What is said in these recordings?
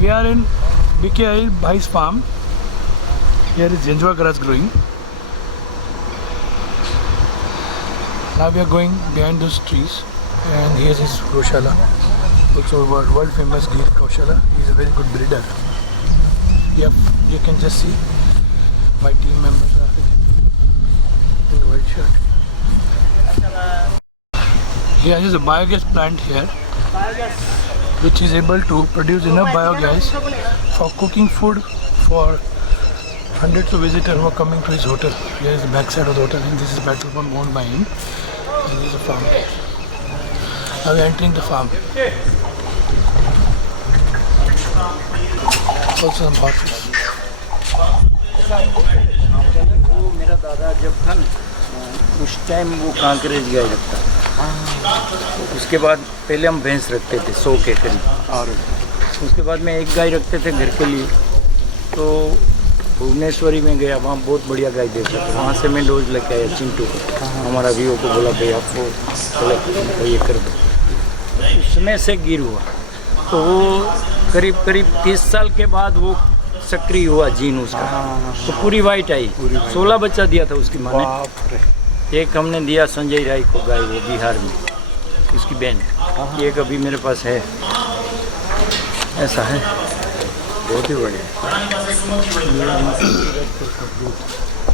We are in BKI Bhai's farm. Here is Ginjwa grass growing. Now we are going behind those trees, and here is Goshala, also world famous Gir Goshala. He is a very good breeder. You can just see my team members are in white shirt. Here is a biogas plant here, which is able to produce enough biogas for cooking food for hundreds of visitors who are coming to his hotel. Here is the back side of the hotel, and this is a petrol pump owned by him, and this is a farm. Now we are entering the farm. Also some horses. वो मेरा दादा जब था ना, उस time वो कांकरेज गाय रखता था। उसके बाद पहले हम भैंस रखते थे 100 के करीब, और उसके बाद में एक गाय रखते थे घर के लिए। तो भुवनेश्वरी में गया, वहाँ बहुत बढ़िया गाय देखा था। वहाँ से मैं डोज लेके आया चिंटू को। हमारा वीओ को बोला भाई आपको ये कर दो। उसमें से गिर हुआ, तो वो करीब 30 साल के बाद वो सक्रिय हुआ जीन उसका। तो पूरी वाइट आई, 16 बच्चा दिया था उसकी माँ ने। एक हमने दिया संजय राय को गाय, वो बिहार में, उसकी बहन। एक अभी मेरे पास है, ऐसा है, बहुत ही बढ़िया।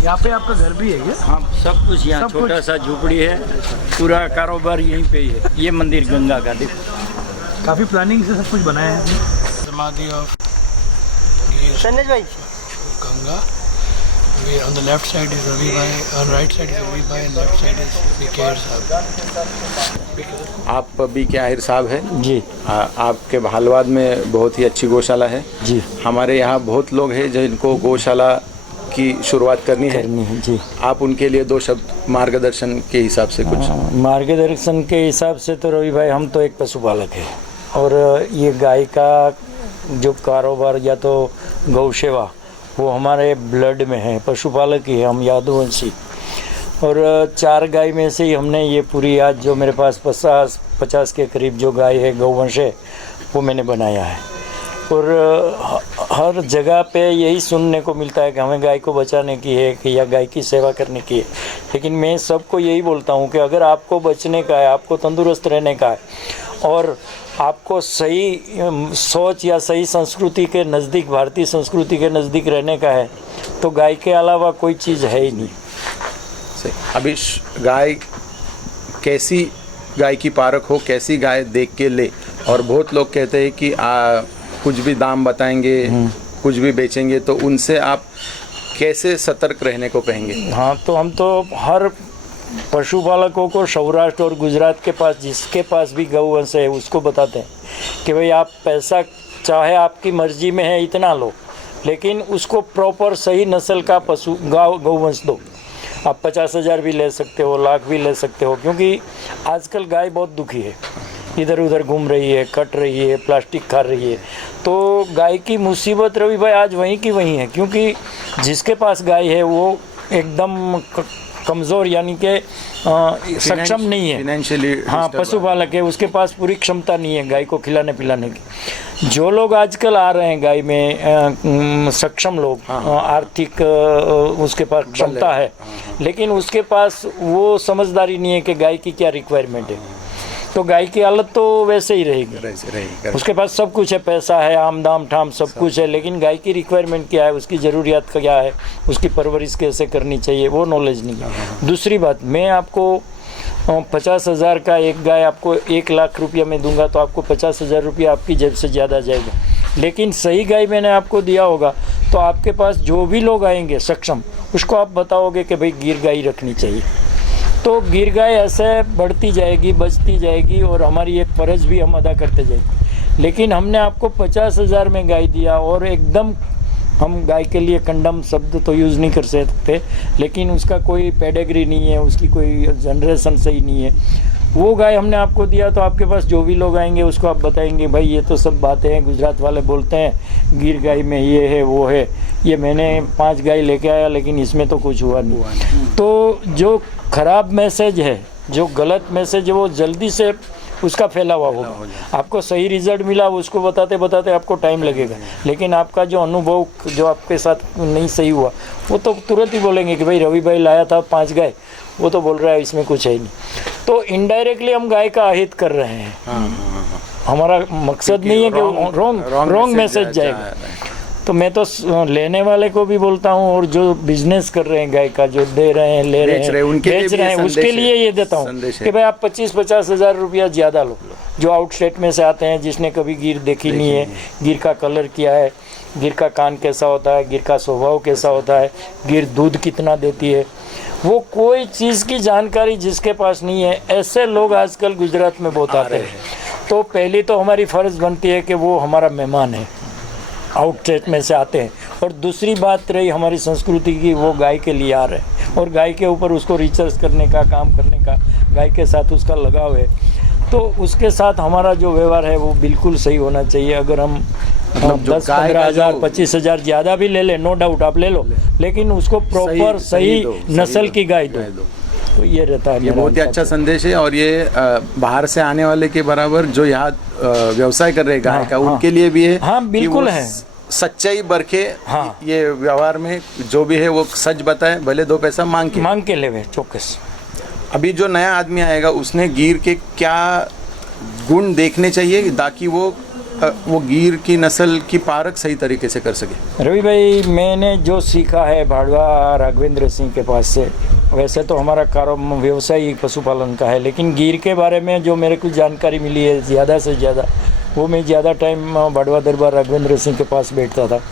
यहाँ पे आपका घर भी है क्या? हाँ, सब कुछ यहाँ, छोटा सा झोपड़ी है, पूरा कारोबार यहीं पे ही है। ये मंदिर गंगा का देखो, काफ़ी प्लानिंग से सब कुछ बनाया है। समाधि ऑफ संजय भाई Ganga. On the left side is Ravi Bhai, on right side is Ravi Bhai, and left side is BK Ahir साहब। आप BK Ahir साहब हैं जी। आपके भालवाद में बहुत ही अच्छी गौशाला है जी। हमारे यहाँ बहुत लोग हैं जिनको गौशाला की शुरुआत करनी है जी। आप उनके लिए 2 शब्द मार्गदर्शन के हिसाब से कुछ। मार्गदर्शन के हिसाब से तो रवि भाई, हम तो एक पशुपालक है, और ये गाय का जो कारोबार या तो गौ सेवा, वो हमारे ब्लड में है। पशुपालक ही हम, यादववंशी। और 4 गाय में से ही हमने ये पूरी, आज जो मेरे पास 50 के करीब जो गाय है गौवंश है, वो मैंने बनाया है। और हर जगह पे यही सुनने को मिलता है कि हमें गाय को बचाने की है कि या गाय की सेवा करने की है। लेकिन मैं सबको यही बोलता हूँ कि अगर आपको बचने का है, आपको तंदुरुस्त रहने का है, और आपको सही सोच या सही संस्कृति के नज़दीक, भारतीय संस्कृति के नज़दीक रहने का है, तो गाय के अलावा कोई चीज़ है ही नहीं। सही। अभी गाय कैसी गाय की पारख हो, कैसी गाय देख के ले। और बहुत लोग कहते हैं कि कुछ भी दाम बताएंगे, कुछ भी बेचेंगे, तो उनसे आप कैसे सतर्क रहने को कहेंगे? हाँ, तो हम तो हर पशुपालकों को सौराष्ट्र और गुजरात के पास, जिसके पास भी गौवंश है, उसको बताते हैं कि भाई आप पैसा चाहे आपकी मर्जी में है इतना लो, लेकिन उसको प्रॉपर सही नस्ल का पशु गौवंश दो। आप 50,000 भी ले सकते हो, लाख भी ले सकते हो, क्योंकि आजकल गाय बहुत दुखी है, इधर उधर घूम रही है, कट रही है, प्लास्टिक खा रही है। तो गाय की मुसीबत रवि भाई आज वहीं की वहीं है, क्योंकि जिसके पास गाय है वो एकदम कमज़ोर, यानी कि सक्षम नहीं है फाइनेंशियली। हाँ, पशुपालक है, उसके पास पूरी क्षमता नहीं है गाय को खिलाने पिलाने की। जो लोग आजकल आ रहे हैं गाय में, सक्षम लोग, आर्थिक उसके पास क्षमता है, लेकिन उसके पास वो समझदारी नहीं है कि गाय की क्या रिक्वायरमेंट है। तो गाय की हालत तो वैसे ही रहेगी। उसके पास सब कुछ है, पैसा है, आम दाम ठाम सब कुछ है, लेकिन गाय की रिक्वायरमेंट क्या है, उसकी ज़रूरियात क्या है, उसकी परवरिश कैसे करनी चाहिए, वो नॉलेज नहीं है। दूसरी बात, मैं आपको 50,000 का एक गाय आपको 1 लाख रुपया में दूंगा तो आपको 50,000 रुपया आपकी जेब से ज़्यादा जाएगा। लेकिन सही गाय मैंने आपको दिया होगा तो आपके पास जो भी लोग आएंगे सक्षम, उसको आप बताओगे कि भाई गिर गाय रखनी चाहिए, तो गिर गाय ऐसे बढ़ती जाएगी, बचती जाएगी और हमारी एक फ़र्ज़ भी हम अदा करते जाएंगे। लेकिन हमने आपको 50,000 में गाय दिया और एकदम, हम गाय के लिए कंडम शब्द तो यूज़ नहीं कर सकते, लेकिन उसका कोई पेडिग्री नहीं है, उसकी कोई जनरेशन सही नहीं है, वो गाय हमने आपको दिया तो आपके पास जो भी लोग आएंगे उसको आप बताएंगे भाई ये तो सब बातें हैं, गुजरात वाले बोलते हैं गिर गाय में ये है वो है, ये मैंने 5 गाय लेके आया लेकिन इसमें तो कुछ हुआ नहीं। तो जो ख़राब मैसेज है, जो गलत मैसेज है, वो जल्दी से उसका फैला हुआ होगा। आपको सही रिजल्ट मिला उसको बताते बताते आपको टाइम लगेगा, लेकिन आपका जो अनुभव जो आपके साथ नहीं सही हुआ वो तो तुरंत ही बोलेंगे कि भाई रवि भाई लाया था 5 गाय, वो तो बोल रहा है इसमें कुछ है ही नहीं। तो इनडायरेक्टली हम गाय का अहित कर रहे हैं। हमारा मकसद नहीं है कि रॉन्ग मैसेज जाएगा। तो मैं तो लेने वाले को भी बोलता हूँ और जो बिजनेस कर रहे हैं गाय का, जो दे रहे हैं, ले रहे हैं, बेच रहे हैं, उसके लिए ये देता हूँ कि भाई आप 25-50 हज़ार रुपया ज़्यादा लो। जो आउट स्टेट में से आते हैं, जिसने कभी गिर देखी नहीं है, गिर का कलर क्या है, गिर का कान कैसा होता है, गिर का स्वभाव कैसा होता है, गिर दूध कितना देती है, वो कोई चीज़ की जानकारी जिसके पास नहीं है, ऐसे लोग आजकल गुजरात में बहुत आते हैं। तो पहली तो हमारी फ़र्ज़ बनती है कि वो हमारा मेहमान है, आउट स्टेट में से आते हैं। और दूसरी बात रही हमारी संस्कृति की, वो गाय के लिए आ रहे हैं और गाय के ऊपर उसको रिसर्च करने का, काम करने का, गाय के साथ उसका लगाव है, तो उसके साथ हमारा जो व्यवहार है वो बिल्कुल सही होना चाहिए। अगर हम 10-15 हज़ार 25 हज़ार ज़्यादा भी ले लें, नो डाउट आप ले लो, लेकिन उसको प्रॉपर सही नस्ल की गाय दो। तो ये रहता है। ये बहुत ही अच्छा संदेश है। और ये बाहर से आने वाले के बराबर जो यहाँ व्यवसाय कर रहे गाय का, उनके लिए भी है। हाँ बिल्कुल है, सच्चाई बरखे। हाँ, ये व्यवहार में जो भी है वो सच बताए, भले 2 पैसा मांग के लेवे चौकस। अभी जो नया आदमी आएगा उसने गिर के क्या गुण देखने चाहिए ताकि वो गिर की नस्ल की पारख सही तरीके से कर सके? रवि भाई, मैंने जो सीखा है भाड़वा राघवेंद्र सिंह के पास से, वैसे तो हमारा कारोबार व्यवसाय पशुपालन का है, लेकिन गिर के बारे में जो मेरे को जानकारी मिली है ज़्यादा से ज़्यादा, वो मैं ज़्यादा टाइम भाड़वा दरबार राघवेंद्र सिंह के पास बैठता था।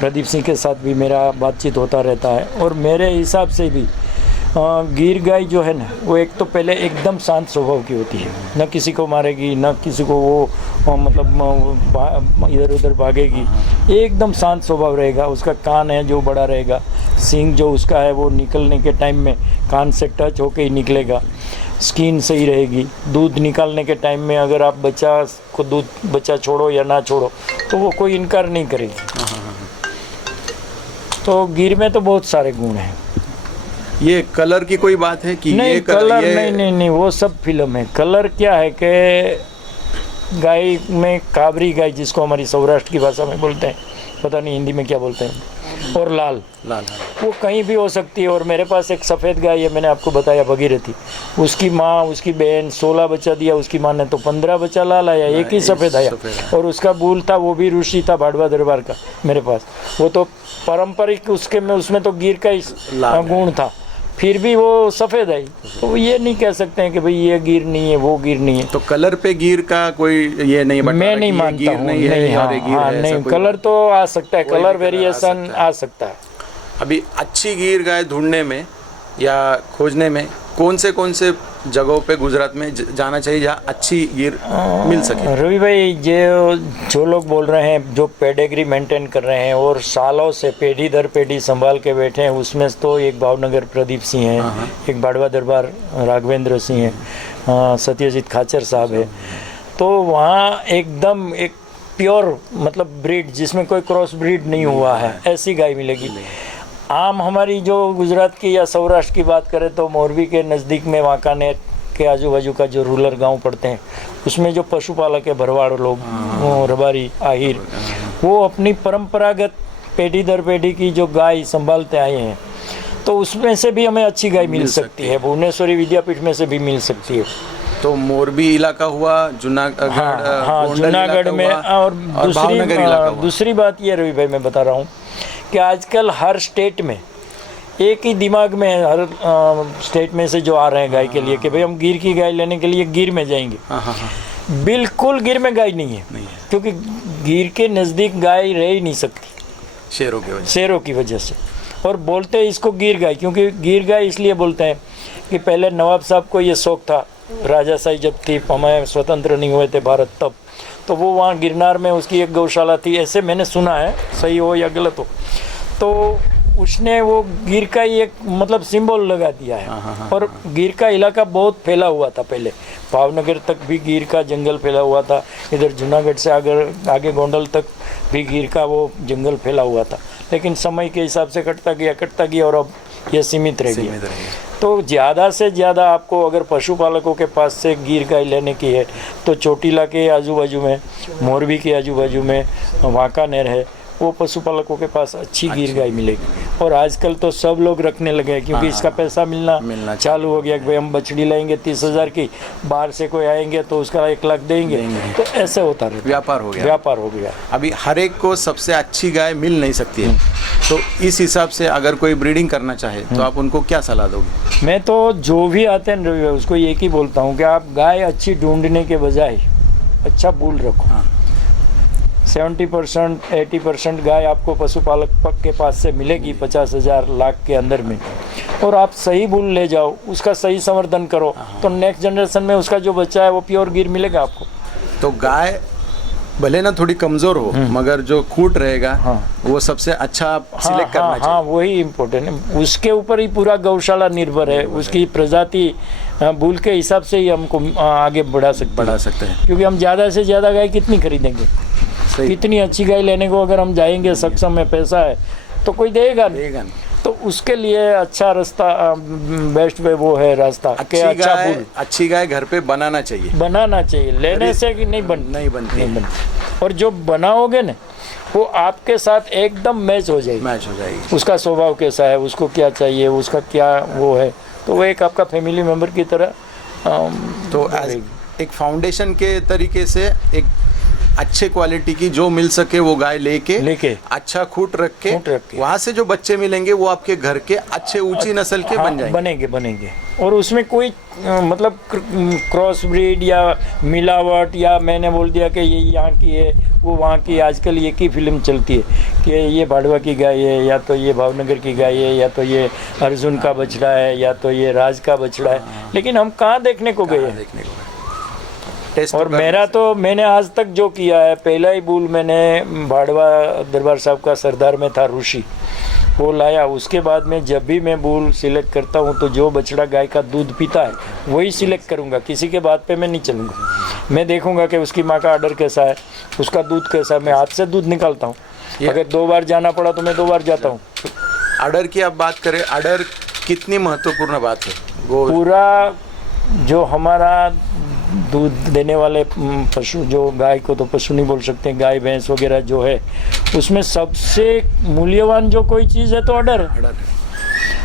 प्रदीप सिंह के साथ भी मेरा बातचीत होता रहता है। और मेरे हिसाब से भी गिर गाय जो है ना, वो एक तो पहले एकदम शांत स्वभाव की होती है, न किसी को मारेगी, न किसी को वो मतलब इधर उधर भागेगी, एकदम शांत स्वभाव रहेगा। उसका कान है जो बड़ा रहेगा, सींग जो उसका है वो निकलने के टाइम में कान से टच होके ही निकलेगा, स्किन सही रहेगी। दूध निकालने के टाइम में अगर आप बच्चा छोड़ो या ना छोड़ो तो वो कोई इनकार नहीं करेगी। तो गिर में तो बहुत सारे गुण हैं। ये कलर की कोई बात है कि नहीं, ये कलर नहीं, वो सब फिल्म है। कलर क्या है कि गाय में काबरी गाय, जिसको हमारी सौराष्ट्र की भाषा में बोलते हैं, पता नहीं हिंदी में क्या बोलते हैं, और लाल वो कहीं भी हो सकती है। और मेरे पास एक सफ़ेद गाय है, मैंने आपको बताया भगीरथी, उसकी माँ उसकी बहन 16 बच्चा दिया, उसकी माँ ने तो 15 बच्चा लाल आया, एक ही सफ़ेद आया। और उसका बूल था, वो भी ऋषि था भाड़वा दरबार का मेरे पास, वो तो पारंपरिक उसमें तो गिर का ही गुण था, फिर भी वो सफ़ेद आई। तो ये नहीं कह सकते हैं कि भाई ये गिर नहीं है, वो गिर नहीं है। तो कलर पे गिर का कोई ये नहीं, मैं नहीं मानता हूँ। नहीं, कलर तो आ सकता है, कलर वेरिएशन आ सकता है। अभी अच्छी गिर गाय ढूंढने में या खोजने में कौन से जगहों पे गुजरात में जाना चाहिए जहाँ अच्छी गिर मिल सके? रवि भाई, जो लोग बोल रहे हैं, जो पेडिग्री मेंटेन कर रहे हैं और सालों से पीढ़ी दर पीढ़ी संभाल के बैठे हैं, उसमें तो एक भावनगर प्रदीप सिंह है, एक भाड़वा दरबार राघवेंद्र सिंह है, सत्यजीत खाचर साहब है। तो वहाँ एकदम एक प्योर मतलब ब्रीड, जिसमें कोई क्रॉस ब्रीड नहीं हुआ है, ऐसी गाय मिलेगी। आम हमारी जो गुजरात की या सौराष्ट्र की बात करें तो मोरबी के नज़दीक में वांकानेर के आजू बाजू का जो रूरल गांव पड़ते हैं, उसमें जो पशुपालक है, भरवाड़ लोग, रबारी, आहिर, वो अपनी परंपरागत पीढ़ी दर पीढ़ी की जो गाय संभालते आए हैं, तो उसमें से भी हमें अच्छी गाय मिल सकती है। भुवनेश्वरी विद्यापीठ में से भी मिल सकती है। तो मोरबी इलाका हुआ, जूनागढ़, जूनागढ़ में। और दूसरी बात ये रवि भाई मैं बता रहा हूँ कि आजकल हर स्टेट में एक ही दिमाग में है हर स्टेट में से जो आ रहे हैं गाय के लिए कि भाई हम गिर की गाय लेने के लिए गिर में जाएंगे। बिल्कुल गिर में गाय नहीं है, क्योंकि गिर के नज़दीक गाय रह ही नहीं सकती शेरों की वजह से। और बोलते हैं इसको गिर गाय, क्योंकि गिर गाय इसलिए बोलते हैं कि पहले नवाब साहब को ये शौक था, राजाशाही जब थी, हमें स्वतंत्र नहीं हुए थे भारत तब, तो वो वहाँ गिरनार में उसकी एक गौशाला थी, ऐसे मैंने सुना है, सही हो या गलत हो। तो उसने वो गिर का ही एक मतलब सिंबल लगा दिया है। और गिर का इलाका बहुत फैला हुआ था पहले, भावनगर तक भी गिर का जंगल फैला हुआ था, इधर जूनागढ़ से आगे गोंडल तक भी गिर का वो जंगल फैला हुआ था, लेकिन समय के हिसाब से कटता गया और अब ये सीमित रह गया। तो ज़्यादा से ज़्यादा आपको अगर पशुपालकों के पास से गिर गाय लेने की है तो चोटीला के आजू बाजू में, मोरबी के आजू बाजू में वांकानेर है, वो पशुपालकों के पास अच्छी गिर गाय मिलेगी। और आजकल तो सब लोग रखने लगे हैं, क्योंकि इसका पैसा मिलना चालू हो गया कि भाई हम बछड़ी लाएंगे 30,000 की, बाहर से कोई आएंगे तो उसका 1 लाख देंगे, तो ऐसे होता रहता, व्यापार हो गया। अभी हर एक को सबसे अच्छी गाय मिल नहीं सकती है, तो इस हिसाब से अगर कोई ब्रीडिंग करना चाहे तो आप उनको क्या सलाह दोगे? मैं तो जो भी आते हैं उसको एक ही बोलता हूँ कि आप गाय अच्छी ढूंढने के बजाय अच्छा बुल रखो। 70% 80% गाय आपको पशुपालक के पास से मिलेगी 50,000 लाख के अंदर में, और आप सही बुल ले जाओ, उसका सही संवर्धन करो, तो नेक्स्ट जनरेशन में उसका जो बच्चा है वो प्योर गिर मिलेगा आपको। तो गाय भले ना थोड़ी कमजोर हो, मगर जो खूट रहेगा वो सबसे अच्छा सिलेक्ट करना चाहिए। हाँ, वही इम्पोर्टेंट है, उसके ऊपर ही पूरा गौशाला निर्भर है, उसकी प्रजाति बुल के हिसाब से ही हमको आगे बढ़ा सकते हैं, क्योंकि हम ज़्यादा से ज़्यादा गाय कितनी खरीदेंगे, कितनी अच्छी गाय लेने को अगर हम जाएंगे, सक्षम है, पैसा है, तो कोई देगा नहीं। तो उसके लिए अच्छा रास्ता, बेस्ट वे वो है रास्ता कि अच्छी गाय घर पे बनाना चाहिए, लेने से कि नहीं बनती। और जो बनाओगे ना वो आपके साथ एकदम मैच हो जाएगी। उसका स्वभाव कैसा है, उसको क्या चाहिए, उसका क्या वो है, तो वो एक आपका फैमिली मेम्बर की तरह। तो एक फाउंडेशन के तरीके से एक अच्छे क्वालिटी की जो मिल सके वो गाय लेके अच्छा खूट रख के वहाँ से जो बच्चे मिलेंगे वो आपके घर के अच्छे ऊंची नस्ल के बनेंगे। और उसमें कोई मतलब क्रॉस ब्रीड या मिलावट, या मैंने बोल दिया कि ये यहाँ की है वो वहाँ की, आजकल एक ही फिल्म चलती है कि ये भाड़वा की गाय है, या तो ये भावनगर की गाय है, या तो ये अर्जुन का बछड़ा है, या तो ये राज का बछड़ा है, लेकिन हम कहाँ देखने को गए हैं। और मैंने आज तक जो किया है, पहला ही बुल मैंने भाड़वा दरबार साहब का सरदार में था ऋषि, वो लाया। उसके बाद में जब भी मैं बुल सिलेक्ट करता हूँ तो जो बछड़ा गाय का दूध पीता है वही सिलेक्ट करूँगा, किसी के बात पे मैं नहीं चलूँगा। मैं देखूँगा कि उसकी माँ का आर्डर कैसा है, उसका दूध कैसा है, मैं हाथ से दूध निकालता हूँ। अगर 2 बार जाना पड़ा तो मैं 2 बार जाता हूँ। आर्डर की आप बात करें, आर्डर कितनी महत्वपूर्ण बात है? वो पूरा जो हमारा दूध देने वाले पशु, जो गाय को तो पशु नहीं बोल सकते, गाय भैंस वगैरह जो है, उसमें सबसे मूल्यवान जो कोई चीज़ है तो ऑर्डर।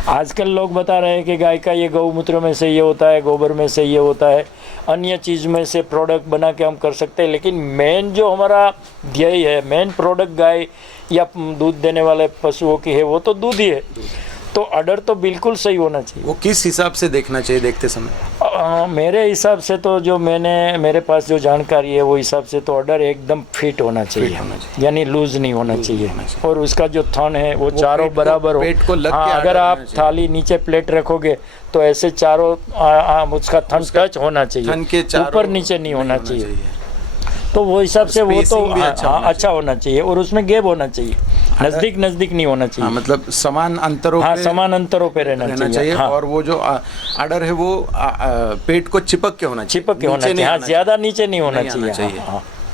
आजकल लोग बता रहे हैं कि गाय का ये गौमूत्र में से ये होता है, गोबर में से ये होता है, अन्य चीज़ में से प्रोडक्ट बना के हम कर सकते हैं, लेकिन मेन जो हमारा ध्येय है, मेन प्रोडक्ट गाय या दूध देने वाले पशुओं की है वो तो दूध ही है। तो ऑर्डर तो बिल्कुल सही होना चाहिए। वो किस हिसाब से देखना चाहिए देखते समय? मेरे हिसाब से तो जो मेरे पास जो जानकारी है वो हिसाब से तो ऑर्डर एकदम फिट होना चाहिए, यानी लूज नहीं होना चाहिए। और उसका जो थन है वो चारों बराबर हो। पेट को लग के अगर आप थाली नीचे प्लेट रखोगे तो ऐसे चारों उसका थन टच होना चाहिए, ऊपर नीचे नहीं होना चाहिए। तो वो हिसाब से वो तो अच्छा होना चाहिए, और उसमें गैप होना चाहिए, नजदीक नहीं होना चाहिए। मतलब समान अंतरों पे रहना चाहिए। और वो जो आर्डर है वो पेट को चिपक के होना चाहिए, ज्यादा नीचे नहीं होना चाहिए।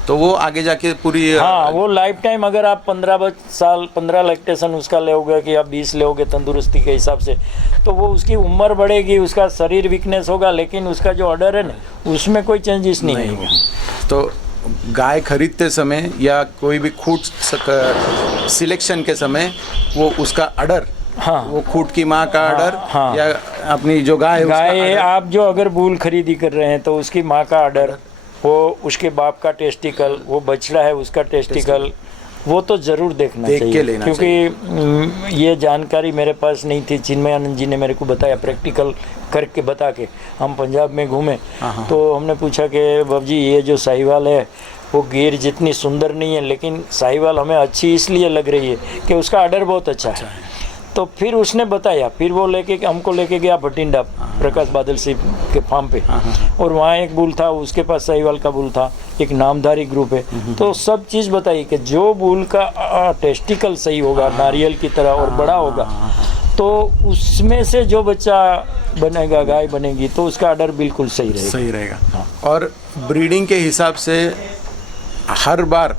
तो वो आगे जाके पूरी वो लाइफ टाइम, अगर आप 15 लैक्टेशन उसका लेओगे कि आप 20 लेओगे तंदुरुस्ती के हिसाब से, तो वो उसकी उम्र बढ़ेगी, उसका शरीर वीकनेस होगा, लेकिन उसका जो ऑर्डर है ना उसमें कोई चेंजेस नहीं होगा। तो गाय खरीदते समय या कोई भी खूट सिलेक्शन के समय वो उसका ऑर्डर, वो खूट की माँ का ऑर्डर या अपनी जो गाय है, आप जो अगर बुल खरीदी कर रहे हैं तो उसकी माँ का ऑर्डर, वो उसके बाप का टेस्टिकल, वो बछड़ा है उसका टेस्टिकल, वो तो ज़रूर देखना देख के चाहिए, लेना क्योंकि ये जानकारी मेरे पास नहीं थी। चिन्मय आनंद जी ने मेरे को बताया, प्रैक्टिकल करके बता के। हम पंजाब में घूमे तो हमने पूछा कि बाबू जी ये जो साहिवाल है वो गिर जितनी सुंदर नहीं है, लेकिन साहिवाल हमें अच्छी इसलिए लग रही है कि उसका आर्डर बहुत अच्छा है। तो फिर उसने बताया, फिर वो हमको लेके गया भटिंडा प्रकाश बादल सिंह के फार्म पे, और वहाँ एक बुल था, उसके पास साहिवाल का बुल था, एक नामधारी ग्रुप है। तो सब चीज़ बताई कि जो बुल का टेस्टिकल सही होगा नारियल की तरह और बड़ा होगा, तो उसमें से जो बच्चा बनेगा, गाय बनेगी, तो उसका आर्डर बिल्कुल सही रहेगा। और ब्रीडिंग के हिसाब से हर बार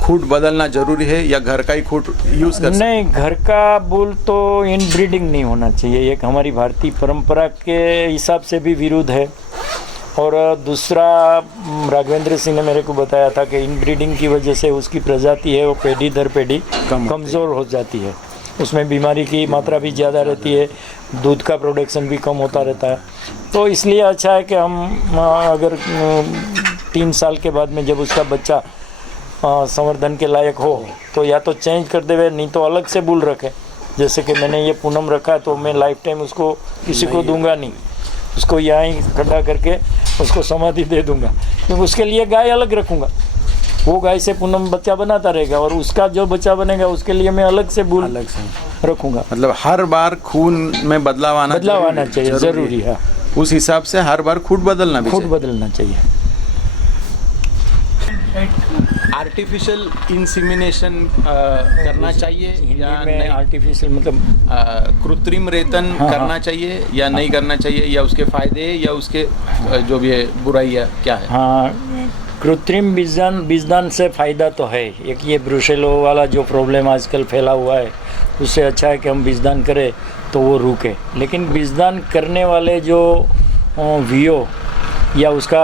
खूट बदलना जरूरी है या घर का ही खूट यूज कर सकते? नहीं, घर का बुल तो इन ब्रीडिंग नहीं होना चाहिए। एक हमारी भारतीय परंपरा के हिसाब से भी विरुद्ध है, और दूसरा राघवेंद्र सिंह ने मेरे को बताया था कि इन ब्रीडिंग की वजह से उसकी प्रजाति है वो पीढ़ी दर पीढ़ी कमज़ोर हो जाती है, उसमें बीमारी की मात्रा भी ज़्यादा रहती है, दूध का प्रोडक्शन भी कम होता रहता है। तो इसलिए अच्छा है कि हम अगर 3 साल के बाद में जब उसका बच्चा संवर्धन के लायक हो तो या तो चेंज कर देवे, नहीं तो अलग से बुल रखे। जैसे कि मैंने ये पूनम रखा है तो मैं लाइफ टाइम उसको किसी को दूंगा नहीं, उसको यहाँ ही खड़ा करके उसको समाधि दे दूंगा, क्योंकि उसके लिए गाय अलग रखूँगा। वो गाय से पूनम बच्चा बनाता रहेगा और उसका जो बच्चा बनेगा उसके लिए मैं अलग से बुल रखूँगा। मतलब हर बार खून में बदलाव आना चाहिए, ज़रूरी है। उस हिसाब से हर बार खूट बदलना चाहिए। आर्टिफिशियल इंसेमिनेशन करना चाहिए या नहीं? आर्टिफिशियल मतलब कृत्रिम रेतन करना चाहिए या नहीं करना चाहिए, या उसके फायदे या उसके जो भी है बुराई है क्या है? हाँ, कृत्रिम बीजदान से फ़ायदा तो है। एक ये ब्रुसेलो वाला जो प्रॉब्लम आजकल फैला हुआ है, उससे अच्छा है कि हम बीजदान करें तो वो रुके। लेकिन बीजदान करने वाले जो वीओ या उसका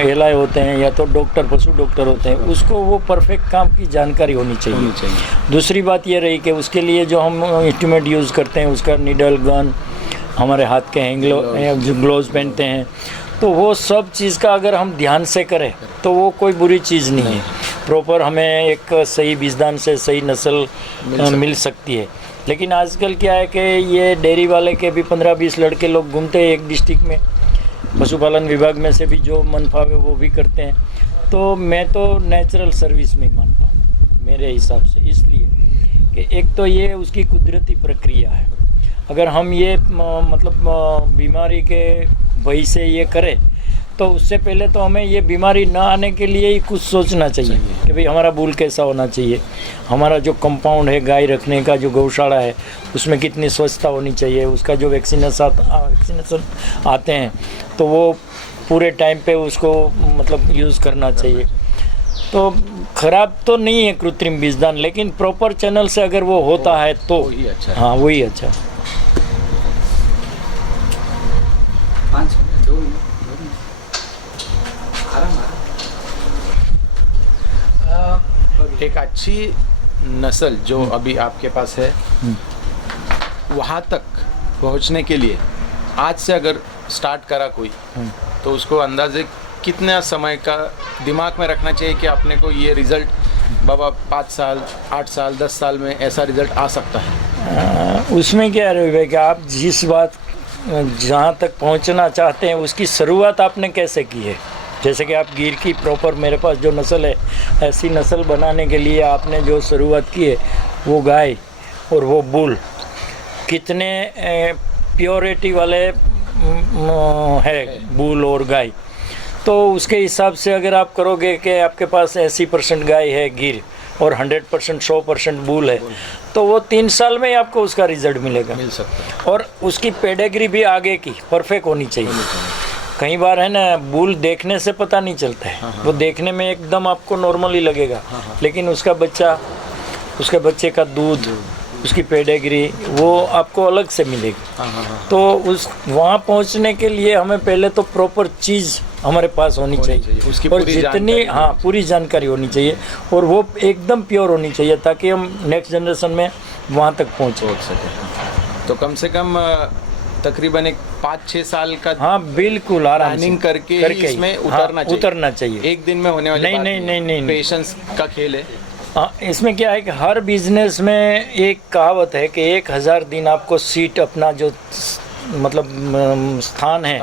एलआई होते हैं या तो डॉक्टर, पशु डॉक्टर होते हैं, उसको वो परफेक्ट काम की जानकारी होनी चाहिए। दूसरी बात ये रही कि उसके लिए जो हम इंस्ट्रूमेंट यूज़ करते हैं, उसका नीडल, गन, हमारे हाथ के ग्लोव्स पहनते हैं, तो वो सब चीज़ का अगर हम ध्यान से करें तो वो कोई बुरी चीज़ नहीं है। प्रॉपर हमें एक सही बीजदान से सही नस्ल मिल सकती है। लेकिन आजकल क्या है कि ये डेयरी वाले के भी 15-20 लड़के लोग घूमते हैं एक डिस्ट्रिक्ट में, पशुपालन विभाग में से भी जो मनफावे वो भी करते हैं। तो मैं तो नेचुरल सर्विस में मानता हूँ मेरे हिसाब से, इसलिए कि एक तो ये उसकी कुदरती प्रक्रिया है। अगर हम ये मतलब बीमारी के भय से ये करें तो उससे पहले तो हमें ये बीमारी ना आने के लिए ही कुछ सोचना चाहिए कि भाई हमारा बुल कैसा होना चाहिए, हमारा जो कंपाउंड है गाय रखने का, जो गौशाला है, उसमें कितनी स्वच्छता होनी चाहिए, उसका जो वैक्सीनेशन आते हैं तो वो पूरे टाइम पे उसको मतलब यूज़ करना चाहिए। तो ख़राब तो नहीं है कृत्रिम बीजदान, लेकिन प्रॉपर चैनल से अगर वो होता है तो वही अच्छा है। हाँ, वही अच्छा। एक अच्छी नस्ल जो अभी आपके पास है, वहाँ तक पहुँचने के लिए आज से अगर स्टार्ट करा कोई, तो उसको अंदाजे कितना समय का दिमाग में रखना चाहिए कि अपने को ये रिज़ल्ट बाबा 5 साल, 8 साल, 10 साल में ऐसा रिज़ल्ट आ सकता है? उसमें क्या है कि आप जिस बात जहाँ तक पहुँचना चाहते हैं उसकी शुरुआत आपने कैसे की है। जैसे कि आप गिर की प्रॉपर, मेरे पास जो नस्ल है, ऐसी नस्ल बनाने के लिए आपने जो शुरुआत की है, वो गाय और वो बुल कितने प्योरिटी वाले है बुल और गाय, तो उसके हिसाब से अगर आप करोगे कि आपके पास 80% गाय है गिर और 100% 100% बुल है, तो वो 3 साल में ही आपको उसका रिजल्ट मिल सकता है। और उसकी पेडिग्री भी आगे की परफेक्ट होनी चाहिए। कई बार है ना, बुल देखने से पता नहीं चलता है, वो देखने में एकदम आपको नॉर्मल ही लगेगा, लेकिन उसका बच्चा, उसके बच्चे का दूध, उसकी पेडिग्री वो आपको अलग से मिलेगी। तो उस वहाँ पहुँचने के लिए हमें पहले तो प्रॉपर चीज़ हमारे पास होनी चाहिए, उसकी और पूरी जितनी पूरी जानकारी होनी चाहिए, और वो एकदम प्योर होनी चाहिए ताकि हम नेक्स्ट जनरेशन में वहाँ तक पहुँच सके। तो कम से कम तकरीबन एक 5-6 साल का बिल्कुल आराम प्लानिंग करके इसमें उतरना चाहिए। उतरना चाहिए। एक दिन में होने वाली नहीं, पेशेंस का खेल है। हाँ, इसमें क्या है कि हर बिजनेस में एक कहावत है कि 1000 दिन आपको सीट अपना जो मतलब स्थान है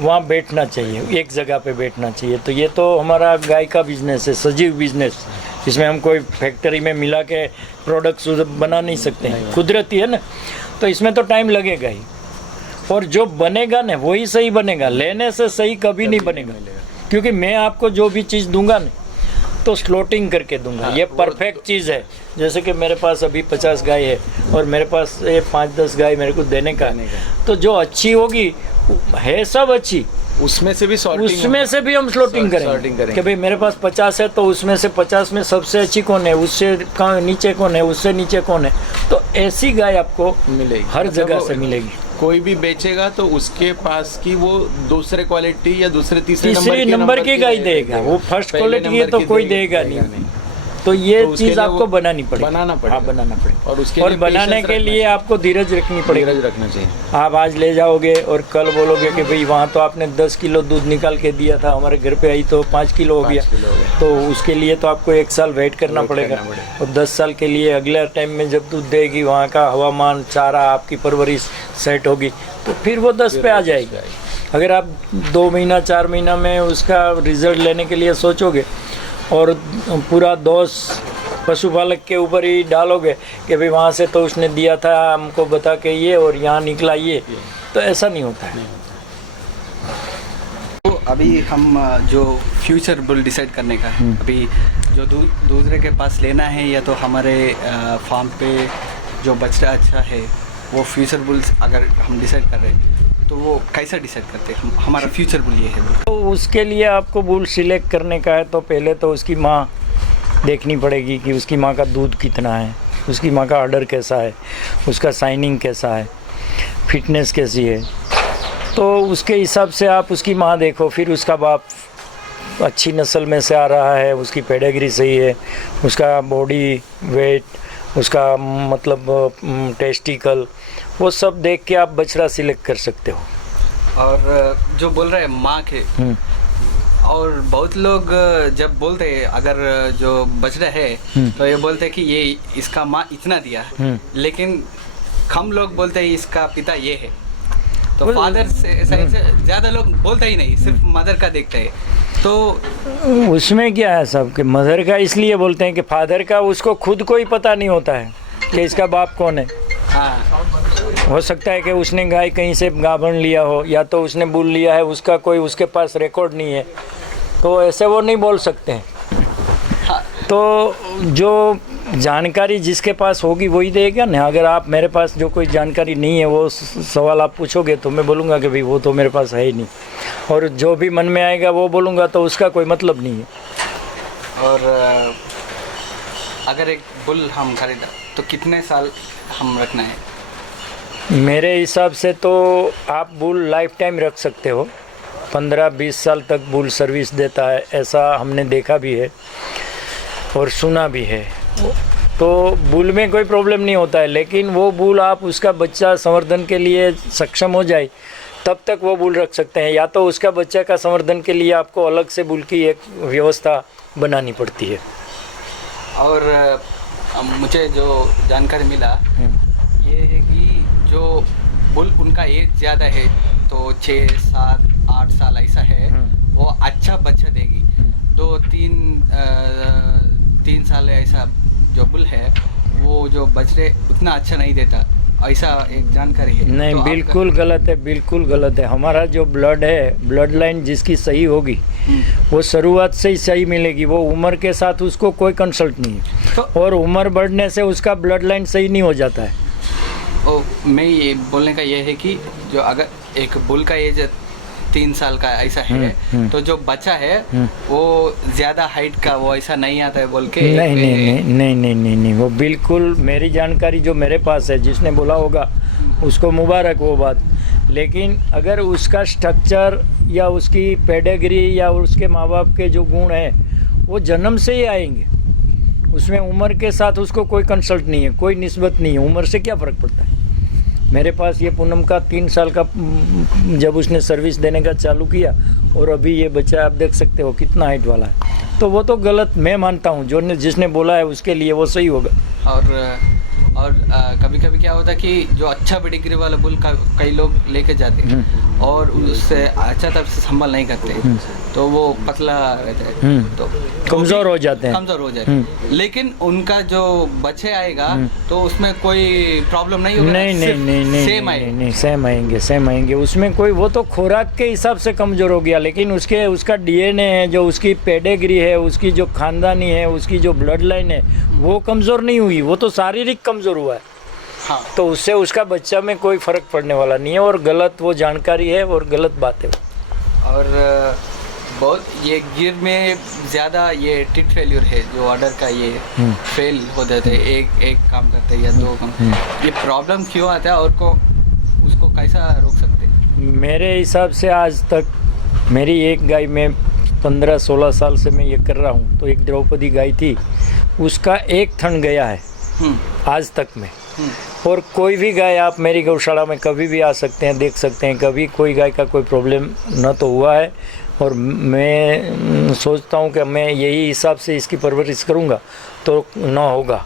वहाँ बैठना चाहिए, एक जगह पे बैठना चाहिए। तो ये तो हमारा गाय का बिजनेस है, सजीव बिजनेस। इसमें हम कोई फैक्ट्री में मिला के प्रोडक्ट्स बना नहीं सकते हैं, कुदरती है ना। तो इसमें तो टाइम लगेगा ही, और जो बनेगा ना वही सही बनेगा, लेने से सही कभी नहीं बनेगा। क्योंकि मैं आपको जो भी चीज़ दूंगा ना तो स्लॉटिंग करके दूंगा। ये परफेक्ट चीज़ है। जैसे कि मेरे पास अभी 50 गाय है और मेरे पास ये 5-10 गाय मेरे को देने का, तो जो अच्छी होगी है सब अच्छी, उसमें से भी हम स्लॉटिंग करेंगे कि भाई मेरे पास 50 है तो उसमें से 50 में सबसे अच्छी कौन है, उससे नीचे कौन है, उससे नीचे कौन है। तो ऐसी गाय आपको मिलेगी, हर जगह से मिलेगी। कोई भी बेचेगा तो उसके पास की वो दूसरे क्वालिटी या तीसरे नंबर की गाय देगा, वो फर्स्ट क्वालिटी की तो कोई देगा नहीं। तो ये चीज़ आपको बनाना पड़ेगा। और बनाने के लिए आपको धीरज रखनी पड़ेगी, रखना चाहिए। आप आज ले जाओगे और कल बोलोगे कि भाई वहाँ तो आपने 10 किलो दूध निकाल के दिया था, हमारे घर पे आई तो 5 किलो हो गया। तो उसके लिए तो आपको 1 साल वेट करना पड़ेगा। और 10 साल के लिए अगले टाइम में जब दूध देगी, वहाँ का हवामान, चारा, आपकी परवरिश सेट होगी, तो फिर वो 10 पे आ जाएगी। अगर आप 2 महीना 4 महीना में उसका रिजल्ट लेने के लिए सोचोगे और पूरा दोष पशुपालक के ऊपर ही डालोगे कि भाई वहाँ से तो उसने दिया था हमको बता के ये और यहाँ निकला ये, तो ऐसा नहीं होता है। तो अभी हम जो फ्यूचर बुल डिसाइड करने का है, अभी जो दूसरे के पास लेना है या तो हमारे फार्म पे जो बछड़ा अच्छा है वो फ्यूचर बुल्स अगर हम डिसाइड कर रहे हैं तो वो कैसा डिसाइड करते हैं? हमारा फ्यूचर बुल ये है। तो उसके लिए आपको बुल सिलेक्ट करने का है तो पहले तो उसकी माँ देखनी पड़ेगी कि उसकी माँ का दूध कितना है, उसकी माँ का ऑर्डर कैसा है, उसका साइनिंग कैसा है, फिटनेस कैसी है। तो उसके हिसाब से आप उसकी माँ देखो। फिर उसका बाप अच्छी नस्ल में से आ रहा है, उसकी पेडिग्री सही है, उसका बॉडी वेट, उसका मतलब टेस्टिकल, वो सब देख के आप बछड़ा सिलेक्ट कर सकते हो। और जो बोल रहे हैं माँ के, और बहुत लोग जब बोलते हैं अगर जो बछड़ा है तो ये बोलते हैं कि ये इसका माँ इतना दिया है, लेकिन कम लोग बोलते हैं इसका पिता ये है। तो फादर से ज़्यादा लोग बोलते ही नहीं, सिर्फ मदर का देखते हैं। तो उसमें क्या है सब कि मदर का इसलिए बोलते हैं कि फादर का उसको खुद को ही पता नहीं होता है कि इसका बाप कौन है। हो सकता है कि उसने गाय कहीं से गाभण लिया हो, या तो उसने बुल लिया है, उसका कोई उसके पास रिकॉर्ड नहीं है, तो ऐसे वो नहीं बोल सकते हैं। तो जो जानकारी जिसके पास होगी वही देगा ना। अगर आप मेरे पास जो कोई जानकारी नहीं है वो सवाल आप पूछोगे तो मैं बोलूँगा कि भाई वो तो मेरे पास है ही नहीं, और जो भी मन में आएगा वो बोलूँगा, तो उसका कोई मतलब नहीं है। और अगर एक बुल हम खरीदा तो कितने साल हम रखना है? मेरे हिसाब से तो आप बुल लाइफ टाइम रख सकते हो, 15-20 साल तक बुल सर्विस देता है, ऐसा हमने देखा भी है और सुना भी है। तो बुल में कोई प्रॉब्लम नहीं होता है, लेकिन वो बुल आप उसका बच्चा संवर्धन के लिए सक्षम हो जाए तब तक वो बुल रख सकते हैं, या तो उसका बच्चा का संवर्धन के लिए आपको अलग से बुल की एक व्यवस्था बनानी पड़ती है। और मुझे जो जानकारी मिला ये है कि जो बुल उनका एज ज़्यादा है तो 6, 7, 8 साल ऐसा है, वो अच्छा बच्चा देगी। 2-3 साल ऐसा जो बुल है वो जो बछड़े उतना अच्छा नहीं देता, ऐसा एक जानकारी है। नहीं, तो बिल्कुल गलत है, बिल्कुल गलत है। हमारा जो ब्लड है, ब्लड लाइन जिसकी सही होगी वो शुरुआत से ही सही मिलेगी, वो उम्र के साथ उसको कोई कंसल्ट नहीं है। तो और उम्र बढ़ने से उसका ब्लड लाइन सही नहीं हो जाता है। मैं ये बोलने का ये है कि जो अगर एक बुल का एज 3 साल का ऐसा है तो जो बच्चा है वो ज़्यादा हाइट का वो ऐसा नहीं आता है बोल के। नहीं, वो बिल्कुल मेरी जानकारी जो मेरे पास है, जिसने बोला होगा उसको मुबारक वो बात। लेकिन अगर उसका स्ट्रक्चर या उसकी पेडिग्री या उसके माँ बाप के जो गुण हैं वो जन्म से ही आएंगे, उसमें उम्र के साथ उसको कोई कंसल्ट नहीं है, कोई निस्बत नहीं है। उम्र से क्या फ़र्क पड़ता है। मेरे पास ये पूनम का 3 साल का जब उसने सर्विस देने का चालू किया और अभी ये बच्चा आप देख सकते हो कितना हाइट वाला है। तो वो तो गलत मैं मानता हूँ, जो जिसने बोला है उसके लिए वो सही होगा। और कभी कभी क्या होता है कि जो अच्छा पेडिग्री वाला बुल का कई लोग लेके जाते हैं और उससे अच्छा तरह से संभाल नहीं करते, तो वो पतला रहता है, तो कमज़ोर हो जाते हैं। कमज़ोर हो जाते हैं। लेकिन उनका जो बच्चे आएगा तो उसमें कोई प्रॉब्लम नहीं होगा। नहीं नहीं नहीं नहीं सेम नहीं, सेम आएंगे उसमें कोई, वो तो खुराक के हिसाब से कमज़ोर हो गया, लेकिन उसका डीएनए है, जो उसकी पेडिग्री है, उसकी जो खानदानी है, उसकी जो ब्लड लाइन है, वो कमज़ोर नहीं हुई, वो तो शारीरिक कमज़ोर हुआ है। हाँ। तो उससे उसका बच्चा में कोई फ़र्क पड़ने वाला नहीं है, और गलत वो जानकारी है और गलत बात है। और बहुत ये गिर में ज़्यादा ये टिट फेल्यूर है, जो ऑर्डर का ये फेल हो जाते हैं, एक काम करते हैं या दो काम, ये प्रॉब्लम क्यों आता है और उसको कैसा रोक सकते हैं? मेरे हिसाब से आज तक मेरी एक गाय में 15-16 साल से मैं ये कर रहा हूँ, तो एक द्रौपदी गाय थी, उसका एक थन गया है आज तक में। और कोई भी गाय आप मेरी गौशाला में कभी भी आ सकते हैं, देख सकते हैं, कभी कोई गाय का कोई प्रॉब्लम न तो हुआ है। और मैं सोचता हूँ कि मैं यही हिसाब से इसकी परवरिश करूँगा तो न होगा,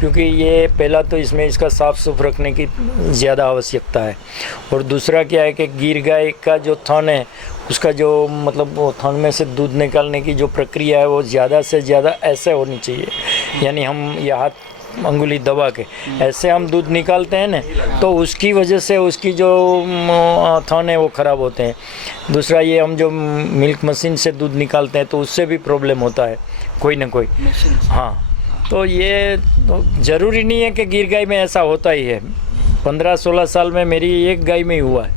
क्योंकि ये पहला तो इसमें इसका साफ़ सुफ रखने की ज़्यादा आवश्यकता है। और दूसरा क्या है कि गिर गाय का जो थन है, उसका जो मतलब वो थन में से दूध निकालने की जो प्रक्रिया है वो ज़्यादा से ज़्यादा ऐसे होनी चाहिए, यानी हम ये हाथ अंगुली दबा के ऐसे हम दूध निकालते हैं ना, तो उसकी वजह से उसकी जो थन है वो ख़राब होते हैं। दूसरा ये हम जो मिल्क मशीन से दूध निकालते हैं तो उससे भी प्रॉब्लम होता है कोई ना कोई। हाँ, तो ये तो ज़रूरी नहीं है कि गिर गाय में ऐसा होता ही है। 15-16 साल में मेरी एक गाय में ही हुआ है,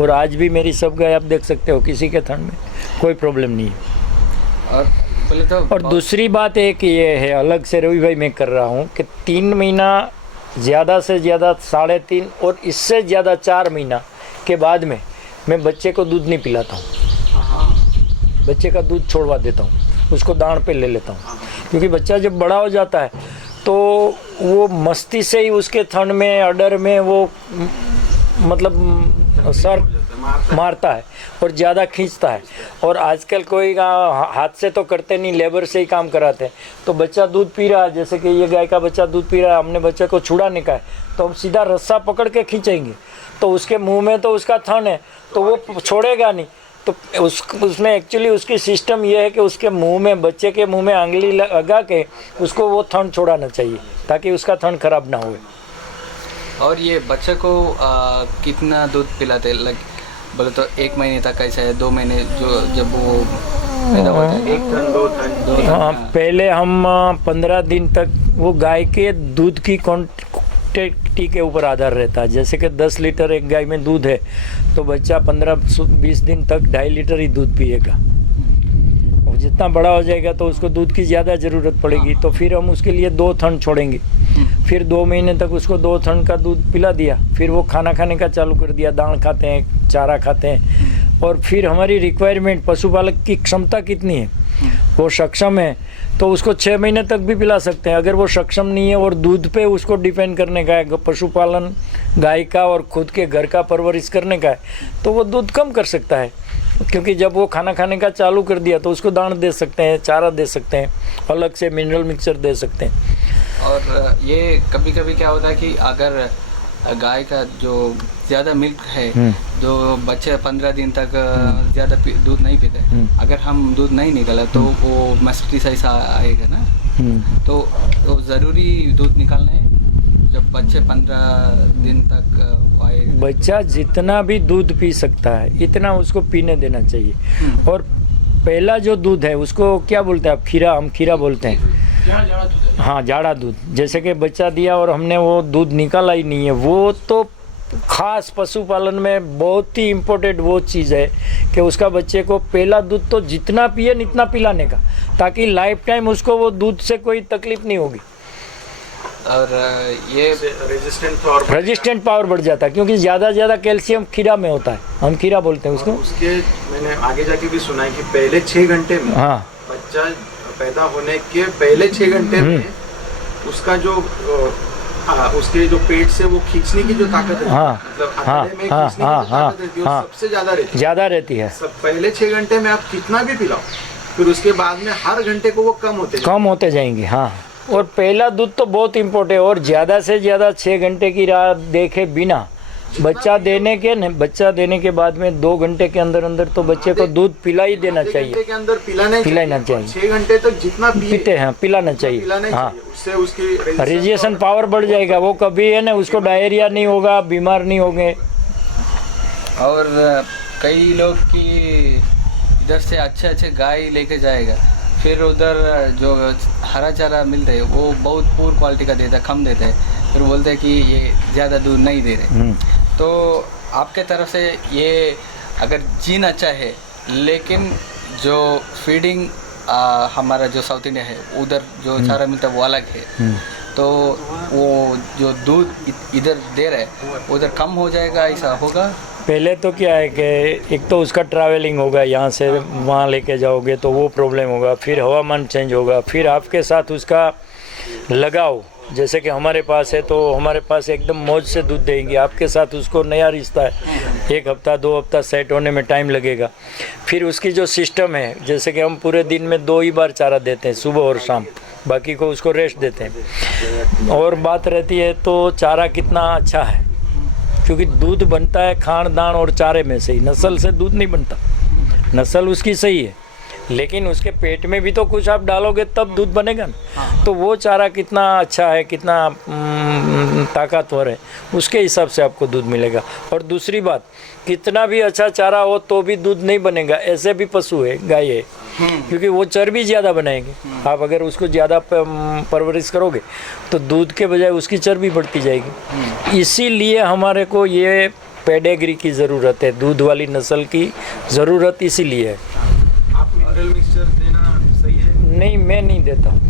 और आज भी मेरी सब गाय आप देख सकते हो, किसी के थन में कोई प्रॉब्लम नहीं है। और दूसरी बात एक ये है, अलग से रवि भाई मैं कर रहा हूँ कि 3 महीना ज़्यादा से ज़्यादा 3.5 और इससे ज़्यादा 4 महीना के बाद में मैं बच्चे को दूध नहीं पिलाता हूँ, बच्चे का दूध छोड़वा देता हूँ, उसको दान पे ले लेता हूँ। क्योंकि बच्चा जब बड़ा हो जाता है तो वो मस्ती से ही उसके थन में, अडर में वो मतलब सर मारता है और ज़्यादा खींचता है। और आजकल कोई हाथ से तो करते नहीं, लेबर से ही काम कराते हैं। तो बच्चा दूध पी रहा है, जैसे कि ये गाय का बच्चा दूध पी रहा है, हमने बच्चे को छुड़ाने का है, तो हम सीधा रस्सा पकड़ के खींचेंगे, तो उसके मुंह में तो उसका थन है, तो वो छोड़ेगा नहीं। तो उसमें एक्चुअली उसकी सिस्टम ये है कि उसके मुंह में, बच्चे के मुंह में आंगली लगा के उसको वो थन छोड़ाना चाहिए, ताकि उसका थन खराब ना हो। और ये बच्चे को कितना दूध पिलाते हैं? बोले तो 1 महीने तक कैसा है, 2 महीने जो जब वो पैदा होता है? 1 थन 2 थन। हाँ, पहले हम 15 दिन तक वो गाय के दूध की क्वांटिटी के ऊपर आधार रहता है। जैसे कि 10 लीटर एक गाय में दूध है, तो बच्चा 15-20 दिन तक 2.5 लीटर ही दूध पिएगा। और जितना बड़ा हो जाएगा तो उसको दूध की ज़्यादा ज़रूरत पड़ेगी, तो फिर हम उसके लिए 2 थन छोड़ेंगे। फिर 2 महीने तक उसको 2 थन का दूध पिला दिया, फिर वो खाना खाने का चालू कर दिया, दाल खाते हैं, चारा खाते हैं। और फिर हमारी रिक्वायरमेंट, पशुपालक की क्षमता कितनी है, वो सक्षम है तो उसको 6 महीने तक भी पिला सकते हैं। अगर वो सक्षम नहीं है और दूध पे उसको डिपेंड करने का है, पशुपालन गाय का और खुद के घर का परवरिश करने का है, तो वो दूध कम कर सकता है। क्योंकि जब वो खाना खाने का चालू कर दिया तो उसको दाना दे सकते हैं, चारा दे सकते हैं, अलग से मिनरल मिक्सचर दे सकते हैं। और ये कभी कभी क्या होता है कि अगर गाय का जो ज़्यादा मिल्क है, जो बच्चे 15 दिन तक ज़्यादा दूध नहीं पीते, अगर हम दूध नहीं निकाला तो वो मैस्टिसाइटिस आएगा ना, तो ज़रूरी दूध निकालना है जब बच्चे 15 दिन तक आए। बच्चा जितना भी दूध पी सकता है इतना उसको पीने देना चाहिए। और पहला जो दूध है उसको क्या बोलते हैं आप? खीरा, हम खीरा बोलते हैं। हाँ, जाड़ा दूध। जैसे कि बच्चा दिया और हमने वो दूध निकाला ही नहीं है, वो तो खास पशुपालन में बहुत ही इम्पोर्टेंट वो चीज़ है कि उसका बच्चे को पहला दूध तो जितना पिए इतना पिलाने का, ताकि लाइफ टाइम उसको वो दूध से कोई तकलीफ नहीं होगी। और ये रेजिस्टेंट पावर बढ़ जाता है, क्योंकि ज़्यादा कैल्शियम खीरा में होता है, हम खीरा बोलते हैं उसको। उसके मैंने आगे जाके भी सुना है कि पहले 6 घंटे में, हाँ, बच्चा पैदा होने के पहले 6 घंटे में उसका जो उसके जो पेट से वो खींचने की जो ताकत है, मतलब अकेले में खींचने की जो ताकत रहती है, वो सबसे ज़्यादा रहती है। सब पहले 6 घंटे में आप कितना भी पिलाओ फिर उसके बाद में हर घंटे को वो कम होते जाएंगे। हाँ, और पहला दूध तो बहुत इम्पोर्टेंट है, और ज़्यादा से ज़्यादा 6 घंटे की राह देखे बिना बच्चा देने के बाद में 2 घंटे के अंदर अंदर तो बच्चे को दूध पिला ही देना चाहिए। के अंदर पिलाना चाहिए। 6 घंटे तक जितना पीते हैं पिलाना चाहिए। हाँ, उससे उसकी रेजिस्ट्रेशन पावर बढ़ जाएगा, वो कभी है ना उसको डायरिया नहीं होगा, बीमार नहीं होंगे। और कई लोग की इधर से अच्छे गाय लेके जाएगा, फिर उधर जो हरा चारा मिलता है वो बहुत पुअर क्वालिटी का देता है, कम देता है, फिर बोलते हैं कि ये ज़्यादा दूध नहीं दे रहे। तो आपके तरफ से ये अगर जीन अच्छा है, लेकिन जो फीडिंग हमारा जो साउथ इंडिया है उधर जो चारा मिलता है वो अलग है, तो वो जो दूध इधर दे रहे हैं उधर कम हो जाएगा, ऐसा होगा? पहले तो क्या है कि एक तो उसका ट्रैवलिंग होगा, यहाँ से वहाँ लेके जाओगे तो वो प्रॉब्लम होगा, फिर हवामान चेंज होगा, फिर आपके साथ उसका लगाव, जैसे कि हमारे पास है तो हमारे पास एकदम मौज से दूध देंगे, आपके साथ उसको नया रिश्ता है, 1 हफ्ता 2 हफ्ता सेट होने में टाइम लगेगा। फिर उसकी जो सिस्टम है, जैसे कि हम पूरे दिन में 2 ही बार चारा देते हैं, सुबह और शाम, बाकी को उसको रेस्ट देते हैं। और बात रहती है तो चारा कितना अच्छा है, क्योंकि दूध बनता है खान दान और चारे में से ही, नस्ल से दूध नहीं बनता। नस्ल उसकी सही है, लेकिन उसके पेट में भी तो कुछ आप डालोगे तब दूध बनेगा ना। तो वो चारा कितना अच्छा है, कितना ताकतवर है, उसके हिसाब से आपको दूध मिलेगा। और दूसरी बात, कितना भी अच्छा चारा हो तो भी दूध नहीं बनेगा, ऐसे भी पशु है, गाय है, क्योंकि वो चर्बी ज़्यादा बनाएंगे। आप अगर उसको ज़्यादा परवरिश करोगे तो दूध के बजाय उसकी चर्बी बढ़ती जाएगी। इसीलिए हमारे को ये पेडिग्री की ज़रूरत है, दूध वाली नस्ल की ज़रूरत इसीलिए है। मिनरल मिक्सचर देना सही है? नहीं, मैं नहीं देता हूँ।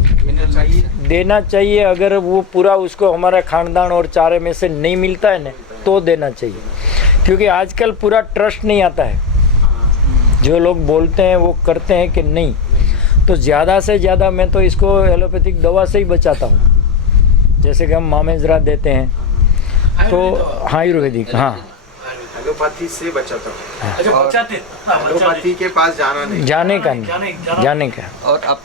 चाहिए देना चाहिए, अगर वो पूरा उसको हमारा खानदान और चारे में से नहीं मिलता है ना तो देना चाहिए, क्योंकि आजकल पूरा ट्रस्ट नहीं आता है, जो लोग बोलते हैं वो करते हैं कि नहीं। तो ज़्यादा से ज़्यादा मैं तो इसको एलोपैथिक दवा से ही बचाता हूँ, जैसे कि हम मामेजरा देते हैं तो आयुर्वेदिक, हाँ एलोपैथी से बचाता हूँ। एलोपैथी के पास जाने का। और आप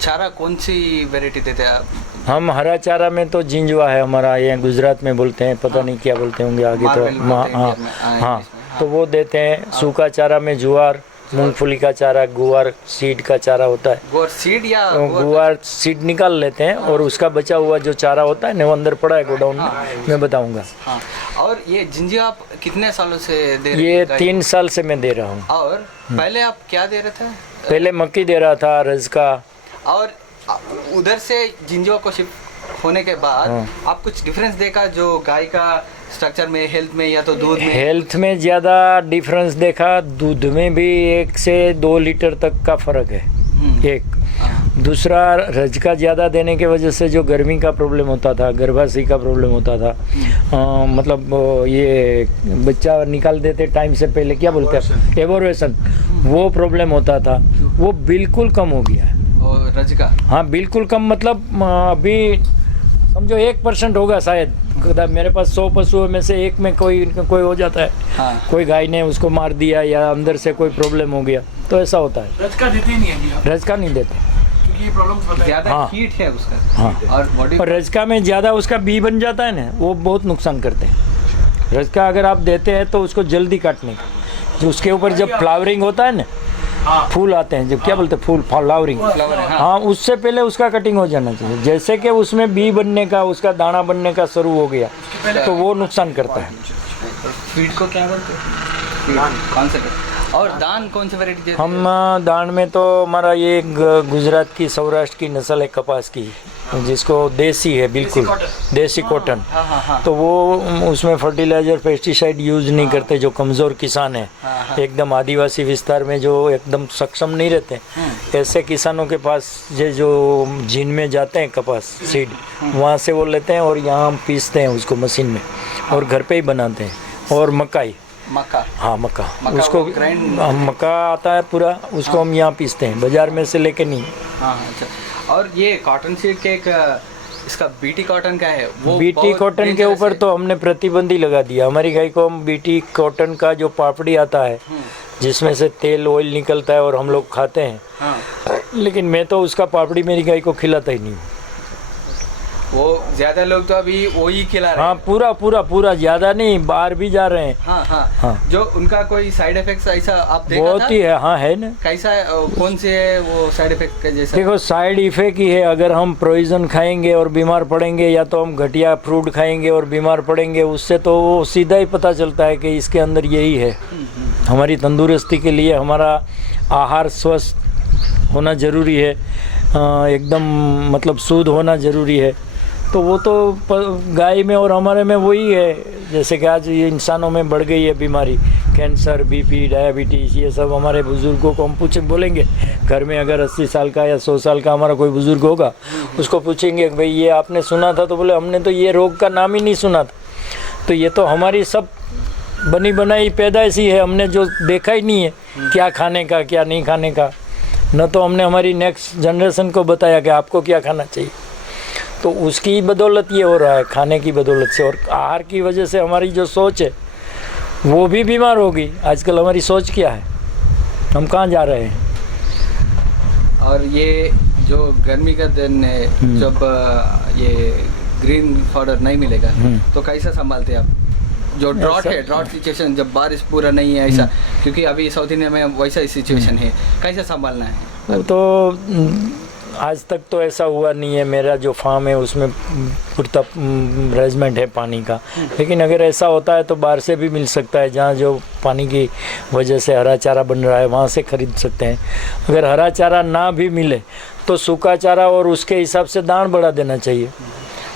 चारा कौन सी वैरायटी देते हैं आप? हम हरा चारा में तो जिंजवा है हमारा, ये गुजरात में बोलते हैं, पता नहीं क्या बोलते होंगे आगे तो। हाँ, तो वो देते हैं। सूखा चारा में ज्वार, मूंगफली का चारा, गुआर सीड का चारा होता है। गुआर सीड या गुआर सीड निकाल लेते हैं और उसका बचा हुआ जो चारा होता है ना वो अंदर पड़ा है गोडाउन में, मैं बताऊंगा। हाँ। और ये जिंजिया आप कितने सालों से दे रहे हैं? ये 3 साल से मैं दे रहा हूँ। और पहले आप क्या दे रहे थे? पहले मक्की दे रहा था, रजका। और उधर से जिंजिया को शिफ्ट होने के बाद आप कुछ डिफरेंस देखा जो गाय का स्ट्रक्चर में, हेल्थ में या तो दूध में? हेल्थ में ज़्यादा डिफरेंस देखा, दूध में भी 1 से 2 लीटर तक का फ़र्क है। एक दूसरा, रजका ज़्यादा देने की वजह से जो गर्मी का प्रॉब्लम होता था, गर्भाशय का प्रॉब्लम होता था, मतलब ये बच्चा निकाल देते टाइम से पहले, क्या बोलते हैं, एबोर्वेशन, वो प्रॉब्लम होता था, वो बिल्कुल कम हो गया है। और रजका? हाँ, बिल्कुल कम, मतलब अभी समझो 1% होगा शायद। मेरे पास 100 पशुओं में से 1 में कोई हो जाता है। हाँ। कोई गाय ने उसको मार दिया या अंदर से कोई प्रॉब्लम हो गया, तो ऐसा होता है। रजका देते नहीं है? रजका नहीं देते क्योंकि ये प्रॉब्लम ज़्यादा हीट है उसका। हाँ। और बॉडी, और रजका में ज़्यादा उसका बी बन जाता है ना, वो बहुत नुकसान करते हैं। रजका अगर आप देते हैं तो उसको जल्दी काटने का, जो उसके ऊपर जब फ्लावरिंग होता है ना, फूल आते हैं जब, क्या बोलते हैं, फूल फ्लावरिंग, हाँ, उससे पहले उसका कटिंग हो जाना चाहिए। जैसे कि उसमें बी बनने का, उसका दाना बनने का शुरू हो गया तो वो नुकसान करता है। फीड को क्या बोलते हैं? कौन से? और दान कौन सी वैरायटी देते हैं? हम दान में तो हमारा ये गुजरात की, सौराष्ट्र की नस्ल है कपास की, जिसको देसी है, बिल्कुल देसी कॉटन। तो वो उसमें फर्टिलाइजर पेस्टिसाइड यूज नहीं करते। जो कमज़ोर किसान है, एकदम आदिवासी विस्तार में जो एकदम सक्षम नहीं रहते, ऐसे किसानों के पास जो जिन में जाते हैं कपास सीड, वहाँ से वो लेते हैं और यहाँ हम पीसते हैं उसको मशीन में और घर पे ही बनाते हैं। और मकाई, हाँ मक्का, उसको मक्का आता है पूरा, उसको हम यहाँ पीसते हैं, बाजार में से लेके नहीं। हाँ, अच्छा। और ये कॉटन सीड के एक इसका बीटी कॉटन का है, वो बीटी कॉटन के ऊपर तो हमने प्रतिबंध ही लगा दिया। हमारी गाय को हम बीटी कॉटन का जो पापड़ी आता है जिसमें से तेल ऑयल निकलता है और हम लोग खाते हैं, लेकिन मैं तो उसका पापड़ी मेरी गाय को खिलाता ही नहीं। वो ज्यादा लोग तो अभी वही खिला रहे हाँ, हैं। पूरा ज़्यादा नहीं, बाहर भी जा रहे हैं। हाँ हाँ हाँ। जो उनका कोई साइड इफेक्ट ऐसा आप देखा बहुत था? ही है, हाँ है ना। कैसा कौन से है वो साइड इफेक्ट के जैसा? देखो साइड इफेक्ट ही है, अगर हम पॉइजन खाएंगे और बीमार पड़ेंगे, या तो हम घटिया फ्रूट खाएंगे और बीमार पड़ेंगे, उससे तो वो सीधा ही पता चलता है कि इसके अंदर यही है। हमारी तंदुरुस्ती के लिए हमारा आहार स्वस्थ होना ज़रूरी है, एकदम मतलब शुद्ध होना ज़रूरी है। तो वो तो गाय में और हमारे में वही है। जैसे कि आज ये इंसानों में बढ़ गई है बीमारी, कैंसर, बीपी, डायबिटीज़, ये सब हमारे बुज़ुर्गों को हम बोलेंगे घर में, अगर 80 साल का या 100 साल का हमारा कोई बुज़ुर्ग होगा, उसको पूछेंगे भाई ये आपने सुना था, तो बोले हमने तो ये रोग का नाम ही नहीं सुना था। तो ये तो हमारी सब बनी बनाई पैदाइश ही है, हमने जो देखा ही नहीं है क्या खाने का क्या नहीं खाने का, न तो हमने हमारी नेक्स्ट जनरेशन को बताया कि आपको क्या खाना चाहिए। तो उसकी बदौलत ये हो रहा है, खाने की बदौलत से और आहार की वजह से हमारी जो सोच है वो भी बीमार होगी। आजकल हमारी सोच क्या है, हम कहाँ जा रहे हैं। और ये जो गर्मी का दिन है, जब ये ग्रीन पाउडर नहीं मिलेगा तो कैसा संभालते हैं आप? जो ड्रॉट है, ड्रॉट सिचुएशन, जब बारिश पूरा नहीं है ऐसा, क्योंकि अभी साउथ इंडिया में वैसा सिचुएशन है, कैसे संभालना है? तो आज तक तो ऐसा हुआ नहीं है, मेरा जो फार्म है उसमें पूर्ता अरेंजमेंट है पानी का। लेकिन अगर ऐसा होता है तो बाहर से भी मिल सकता है, जहाँ जो पानी की वजह से हरा चारा बन रहा है वहाँ से खरीद सकते हैं। अगर हरा चारा ना भी मिले तो सूखा चारा और उसके हिसाब से दान बढ़ा देना चाहिए।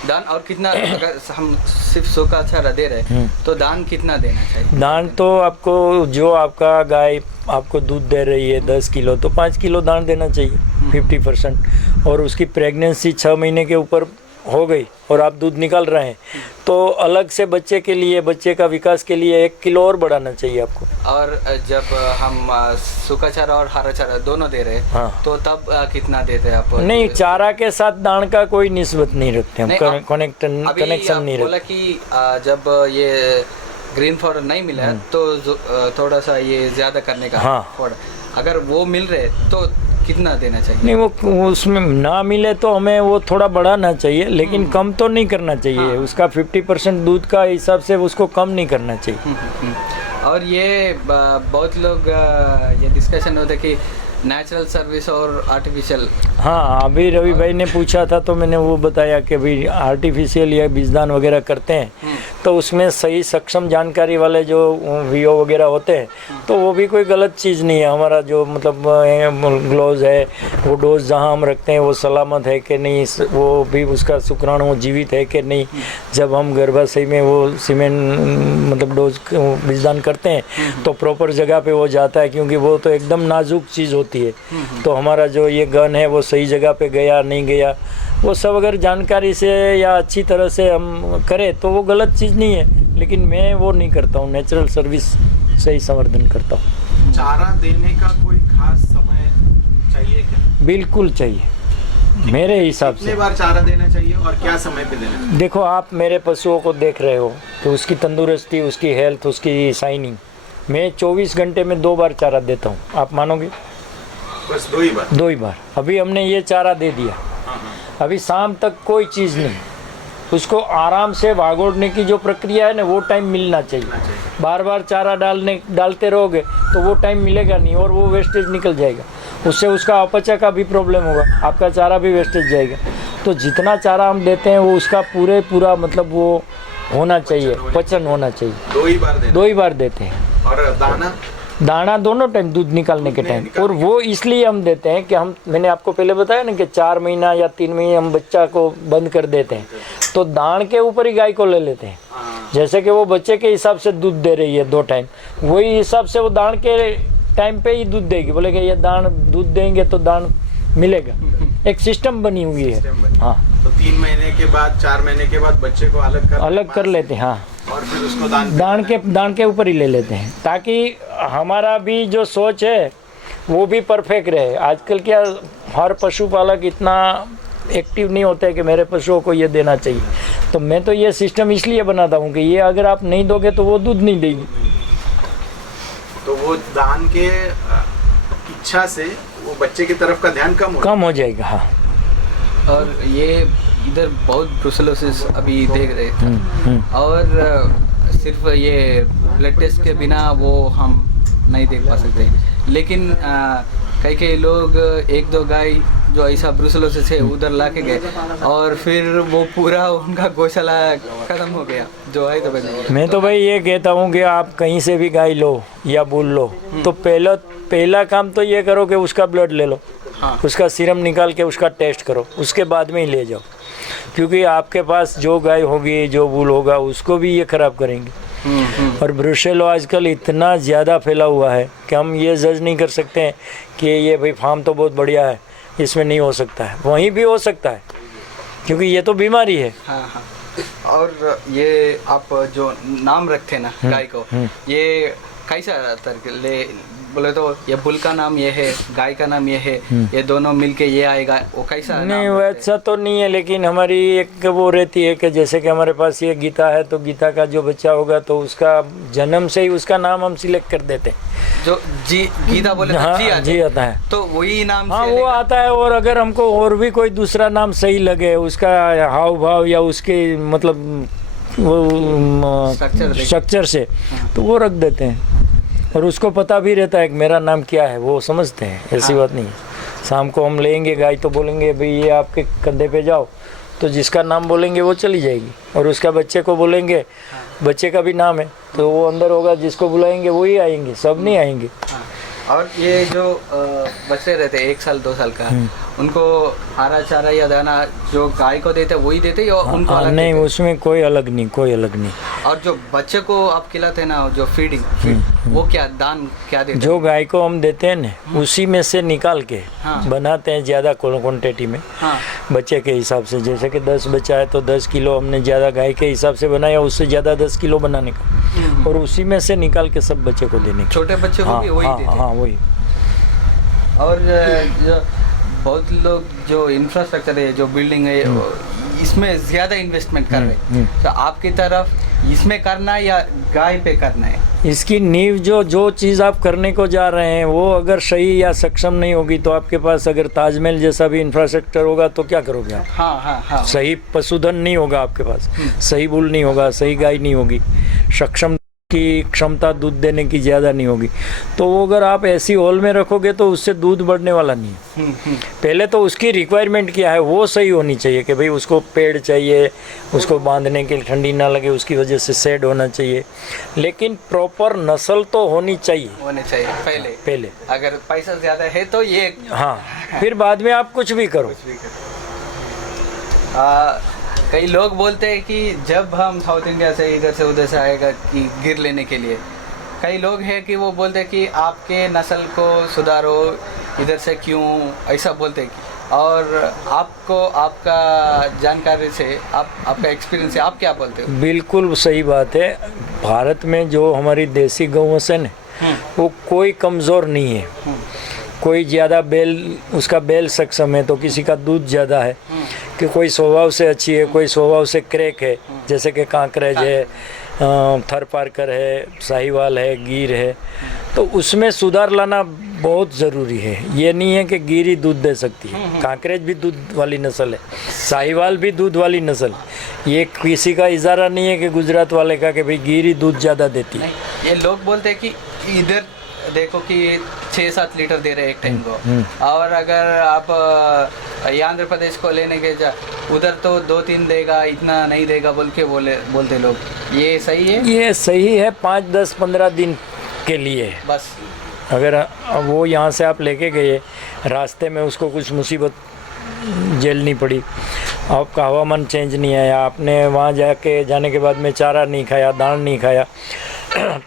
दान और कितना, अगर हम सिर्फ सूखा चारा दे रहे तो दान कितना देना चाहिए? दान तो आपको, जो आपका गाय आपको दूध दे रही है 10 किलो, तो 5 किलो दान देना चाहिए, 50%। और उसकी प्रेगनेंसी 6 महीने के ऊपर हो गई और आप दूध निकाल रहे हैं तो अलग से बच्चे के लिए, बच्चे का विकास के लिए 1 किलो और बढ़ाना चाहिए आपको। और जब हम सूखा चारा और हरा चारा दोनों दे रहे हाँ। तो तब कितना देते हैं आप? नहीं, चारा के साथ दान का कोई निस्बत नहीं रखते हम, नहीं, कनेक्शन नहीं बोला रखते। कि जब ये ग्रीन पाउडर नहीं मिला तो थोड़ा सा ये ज्यादा करने का हाँ। पाउडर, अगर वो मिल रहे तो कितना देना चाहिए? नहीं, वो उसमें ना मिले तो हमें वो थोड़ा बढ़ाना चाहिए, लेकिन कम तो नहीं करना चाहिए। हाँ। उसका 50% दूध का हिसाब से उसको कम नहीं करना चाहिए। और ये बहुत लोग ये डिस्कशन होता है कि नेचुरल सर्विस और आर्टिफिशियल। हाँ, अभी रवि भाई ने पूछा था तो मैंने वो बताया कि भाई आर्टिफिशियल या बीजदान वगैरह करते हैं तो उसमें सही सक्षम जानकारी वाले जो वीओ वगैरह होते हैं तो वो भी कोई गलत चीज़ नहीं है। हमारा जो मतलब ग्लोव्स है, वो डोज जहाँ हम रखते हैं वो सलामत है कि नहीं, वो भी उसका शुक्राणु जीवित है कि नहीं। जब हम गर्भाशय में वो सीमेंट मतलब डोज बीजदान करते हैं तो प्रॉपर जगह पे वो जाता है, क्योंकि वो तो एकदम नाजुक चीज़ होती है। तो हमारा जो ये गन है वो सही जगह पे गया नहीं गया, वो सब अगर जानकारी से या अच्छी तरह से हम करें तो वो गलत चीज़ नहीं है। लेकिन मैं वो नहीं करता हूँ, नेचुरल सर्विस से ही संवर्धन करता हूँ। चारा देने का कोई खास समय चाहिए क्या? बिल्कुल चाहिए मेरे हिसाब से। कितने बार चारा देना चाहिए और क्या समय पे देना चाहिए? देखो, आप मेरे पशुओं को देख रहे हो तो उसकी तंदुरुस्ती, उसकी हेल्थ, उसकी शाइनिंग, मैं 24 घंटे में 2 बार चारा देता हूँ। आप मानोगे? बस 2 ही बार? 2 ही बार। अभी हमने ये चारा दे दिया, अभी शाम तक कोई चीज़ नहीं। उसको आराम से भागोड़ने की जो प्रक्रिया है ना, वो टाइम मिलना चाहिए। बार बार चारा डालते रहोगे तो वो टाइम मिलेगा नहीं और वो वेस्टेज निकल जाएगा। उससे उसका अपचय का भी प्रॉब्लम होगा, आपका चारा भी वेस्टेज जाएगा। तो जितना चारा हम देते हैं वो उसका पूरा मतलब वो होना चाहिए, पचन होना चाहिए। 2 ही बार देना? 2 ही बार देते हैं। और दाना दोनों टाइम, दूध निकालने के टाइम। और वो इसलिए हम देते हैं कि मैंने आपको पहले बताया ना कि 4 महीना या 3 महीने हम बच्चा को बंद कर देते हैं तो दान के ऊपर ही गाय को ले लेते हैं। जैसे कि वो बच्चे के हिसाब से दूध दे रही है 2 टाइम, वही हिसाब से वो दान के टाइम पे ही दूध देगी। बोलेगा ये दान दूध देंगे तो दान मिलेगा। एक सिस्टम बनी हुई है। हाँ, तो 3 महीने के बाद, 4 महीने के बाद बच्चे को अलग कर लेते हैं। हाँ, और फिर उसको दान के ऊपर ही ले लेते हैं, ताकि हमारा भी जो सोच है वो भी परफेक्ट रहे। आजकल क्या हर पशुपालक इतना एक्टिव नहीं होते कि मेरे पशुओं को ये देना चाहिए। तो मैं तो ये सिस्टम इसलिए बनाता हूँ कि ये अगर आप नहीं दोगे तो वो दूध नहीं देगी। तो वो दान के इच्छा से वो बच्चे की तरफ का ध्यान कम हो जाएगा। हाँ। और ये इधर बहुत ब्रुसेलोसिस अभी देख रहे थे, और सिर्फ ये ब्लड टेस्ट के बिना वो हम नहीं देख पा सकते, लेकिन कई लोग एक दो गाय जो ऐसा ब्रुसेलोसिस है उधर ला के गए और फिर वो पूरा उनका गौशाला खत्म हो गया जो है। तो मैं तो भाई ये कहता हूँ कि आप कहीं से भी गाय लो या बुल लो तो पहला काम तो ये करो कि उसका ब्लड ले लो। हाँ। उसका सीरम निकाल के उसका टेस्ट करो, उसके बाद में ही ले जाओ, क्योंकि आपके पास जो गाय होगी जो बुल होगा उसको भी ये ख़राब करेंगे। और ब्रुसेलो आजकल इतना ज़्यादा फैला हुआ है कि हम ये जज नहीं कर सकते हैं कि ये भाई फार्म तो बहुत बढ़िया है, इसमें नहीं हो सकता है, वहीं भी हो सकता है, क्योंकि ये तो बीमारी है। हाँ हाँ। और ये आप जो नाम रखते ना गाय को, ये कैसा ले बोले तो ये बुल का नाम ये है, गाय का नाम ये है, ये दोनों मिलके ये आएगा, वो कैसा नहीं वैसा तो नहीं है, लेकिन हमारी एक वो रहती है कि जैसे कि हमारे पास ये गीता है तो गीता का जो बच्चा होगा तो उसका जन्म से ही उसका नाम हम सिलेक्ट कर देते हैं। जो जी गीता बोले तो हाँ, जी आता है तो वही नाम हाँ वो आता है। और अगर हमको और भी कोई दूसरा नाम सही लगे, उसका हाव भाव या उसके मतलब वो स्ट्रक्चर से, तो वो रख देते हैं। और उसको पता भी रहता है कि मेरा नाम क्या है, वो समझते हैं, ऐसी बात नहीं है। शाम को हम लेंगे गाय तो बोलेंगे भाई ये आपके कंधे पे जाओ, तो जिसका नाम बोलेंगे वो चली जाएगी। और उसका बच्चे को बोलेंगे, बच्चे का भी नाम है तो वो अंदर होगा, जिसको बुलाएंगे वही आएंगे, सब नहीं आएंगे। और ये जो बच्चे रहते 1 साल 2 साल का, उनको हरा चारा या दाना जो गाय को देते वही देते या उनको अलग नहीं देते? उसमें कोई अलग नहीं, कोई अलग नहीं। और जो बच्चे को आप खिलाते हैं ना, जो फीडिंग वो क्या दान क्या देते? जो गाय को हम देते हैं ना उसी में से निकाल के बनाते हैं ज़्यादा क्वांटिटी में। बच्चे के हिसाब से, जैसे कि 10 बच्चा है तो 10 किलो हमने ज़्यादा गाय के हिसाब से बनाया, उससे ज़्यादा 10 किलो बनाने का, और उसी में से निकाल के सब बच्चे को देने का। छोटे बच्चे को भी वही देते हैं? हाँ वही। और जो बहुत लोग जो इंफ्रास्ट्रक्चर है, जो बिल्डिंग है, इसमें ज़्यादा इन्वेस्टमेंट कर रहे हैं, तो आपकी तरफ इसमें करना है या गाय पे करना है? इसकी नींव जो चीज़ आप करने को जा रहे हैं वो अगर सही या सक्षम नहीं होगी तो आपके पास अगर ताजमहल जैसा भी इंफ्रास्ट्रक्चर होगा तो क्या करोगे आप? हाँ। सही पशुधन नहीं होगा आपके पास, सही बुल नहीं होगा, सही गाय नहीं होगी, सक्षम की क्षमता दूध देने की ज़्यादा नहीं होगी, तो वो अगर आप ऐसी हॉल में रखोगे तो उससे दूध बढ़ने वाला नहीं है। पहले तो उसकी रिक्वायरमेंट क्या है वो सही होनी चाहिए कि भाई उसको पेड़ चाहिए, उसको बांधने के लिए ठंडी ना लगे उसकी वजह से शेड होना चाहिए, लेकिन प्रॉपर नस्ल तो होनी चाहिए पहले। अगर पैसा ज़्यादा है तो ये हाँ, फिर बाद में आप कुछ भी करो। कई लोग बोलते हैं कि जब हम साउथ इंडिया से इधर से उधर से आएगा कि गिर लेने के लिए, कई लोग हैं कि वो बोलते हैं कि आपके नस्ल को सुधारो, इधर से क्यों ऐसा बोलते हैं। और आपको आपका जानकारी से आपका एक्सपीरियंस है, आप क्या बोलते हो? बिल्कुल सही बात है। भारत में जो हमारी देसी गौं है ना वो कोई कमज़ोर नहीं है, कोई ज़्यादा उसका बैल सक्षम है तो किसी का दूध ज़्यादा है, कि कोई स्वभाव से अच्छी है, कोई स्वभाव से क्रैक है, जैसे कि कांकरेज है, थरपारकर है, साहिवाल है, गिर है, तो उसमें सुधार लाना बहुत ज़रूरी है। ये नहीं है कि गिर ही दूध दे सकती है, कांकरेज भी दूध वाली नस्ल है, साहिवाल भी दूध वाली नस्ल। ये किसी का इजारा नहीं है कि गुजरात वाले का कि भाई गिर ही दूध ज़्यादा देती है। ये लोग बोलते हैं कि इधर देखो कि 6-7 लीटर दे रहे हैं एक टाइम को, और अगर आप आंध्र प्रदेश को लेने के उधर तो 2-3 देगा, इतना नहीं देगा बोल के बोलते लोग। ये सही है? ये सही है 5, 10, 15 दिन के लिए बस। अगर वो यहाँ से आप लेके गए, रास्ते में उसको कुछ मुसीबत झेलनी पड़ी, आपका हवामान चेंज नहीं आया, आपने वहाँ जाने के बाद में चारा नहीं खाया, दाल नहीं खाया,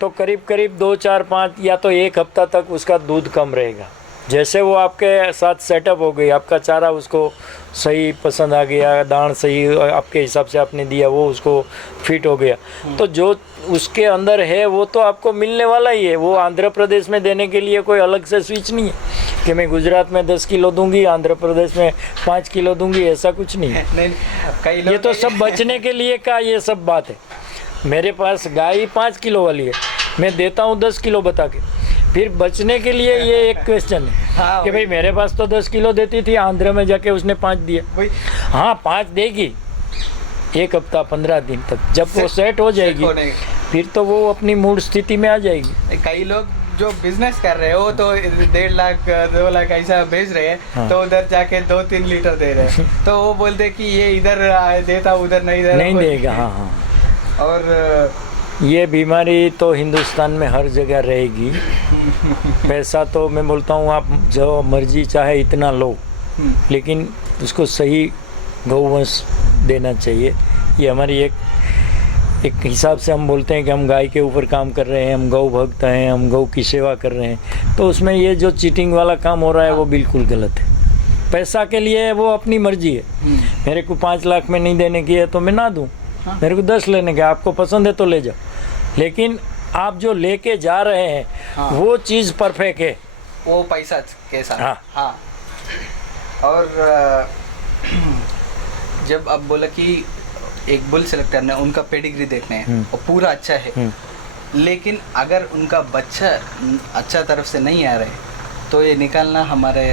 तो करीब 2, 4, 5 या तो 1 हफ्ता तक उसका दूध कम रहेगा। जैसे वो आपके साथ सेटअप हो गई, आपका चारा उसको सही पसंद आ गया, दाण सही आपके हिसाब से आपने दिया, वो उसको फिट हो गया, तो जो उसके अंदर है वो तो आपको मिलने वाला ही है। वो आंध्र प्रदेश में देने के लिए कोई अलग से स्विच नहीं है कि मैं गुजरात में 10 किलो दूंगी, आंध्र प्रदेश में 5 किलो दूंगी, ऐसा कुछ नहीं है। नहीं, ये तो सब बचने के लिए का ये सब बात है। मेरे पास गाय 5 किलो वाली है, मैं देता हूँ 10 किलो बता के, फिर बचने के लिए ये एक क्वेश्चन है हाँ, कि भाई मेरे पास तो 10 किलो देती थी, आंध्र में जाके उसने 5 दिया। वही हाँ 5 देगी 1 हफ्ता 15 दिन तक, जब वो सेट हो जाएगी होने। फिर तो वो अपनी मूल स्थिति में आ जाएगी। कई लोग जो बिजनेस कर रहे हो तो 1.5 लाख 2 लाख ऐसा बेच रहे हैं, हाँ। तो उधर जाके 2-3 लीटर दे रहे हैं तो वो बोलते कि ये इधर देता उधर नहीं नहीं देगा। हाँ हाँ, और ये बीमारी तो हिंदुस्तान में हर जगह रहेगी। पैसा तो मैं बोलता हूँ आप जो मर्जी चाहे इतना लो, लेकिन उसको सही गौवंश देना चाहिए। ये हमारी एक हिसाब से हम बोलते हैं कि हम गाय के ऊपर काम कर रहे हैं, हम गौ भक्त हैं, हम गौ की सेवा कर रहे हैं, तो उसमें ये जो चीटिंग वाला काम हो रहा है वो बिल्कुल गलत है। पैसा के लिए वो अपनी मर्जी है। मेरे को 5 लाख में नहीं देने की है तो मैं ना दूँ, मेरे को 10 लेने के, आपको पसंद है तो ले जाओ, लेकिन आप जो लेके जा रहे हैं वो चीज़ परफेक्ट है, वो पैसा के साथ। हाँ। हाँ। और जब अब बोला कि एक बुल सेलेक्ट करना है, उनका पेडिग्री देखना है और पूरा अच्छा है, लेकिन अगर उनका बच्चा अच्छा तरफ से नहीं आ रहा है तो ये निकालना हमारे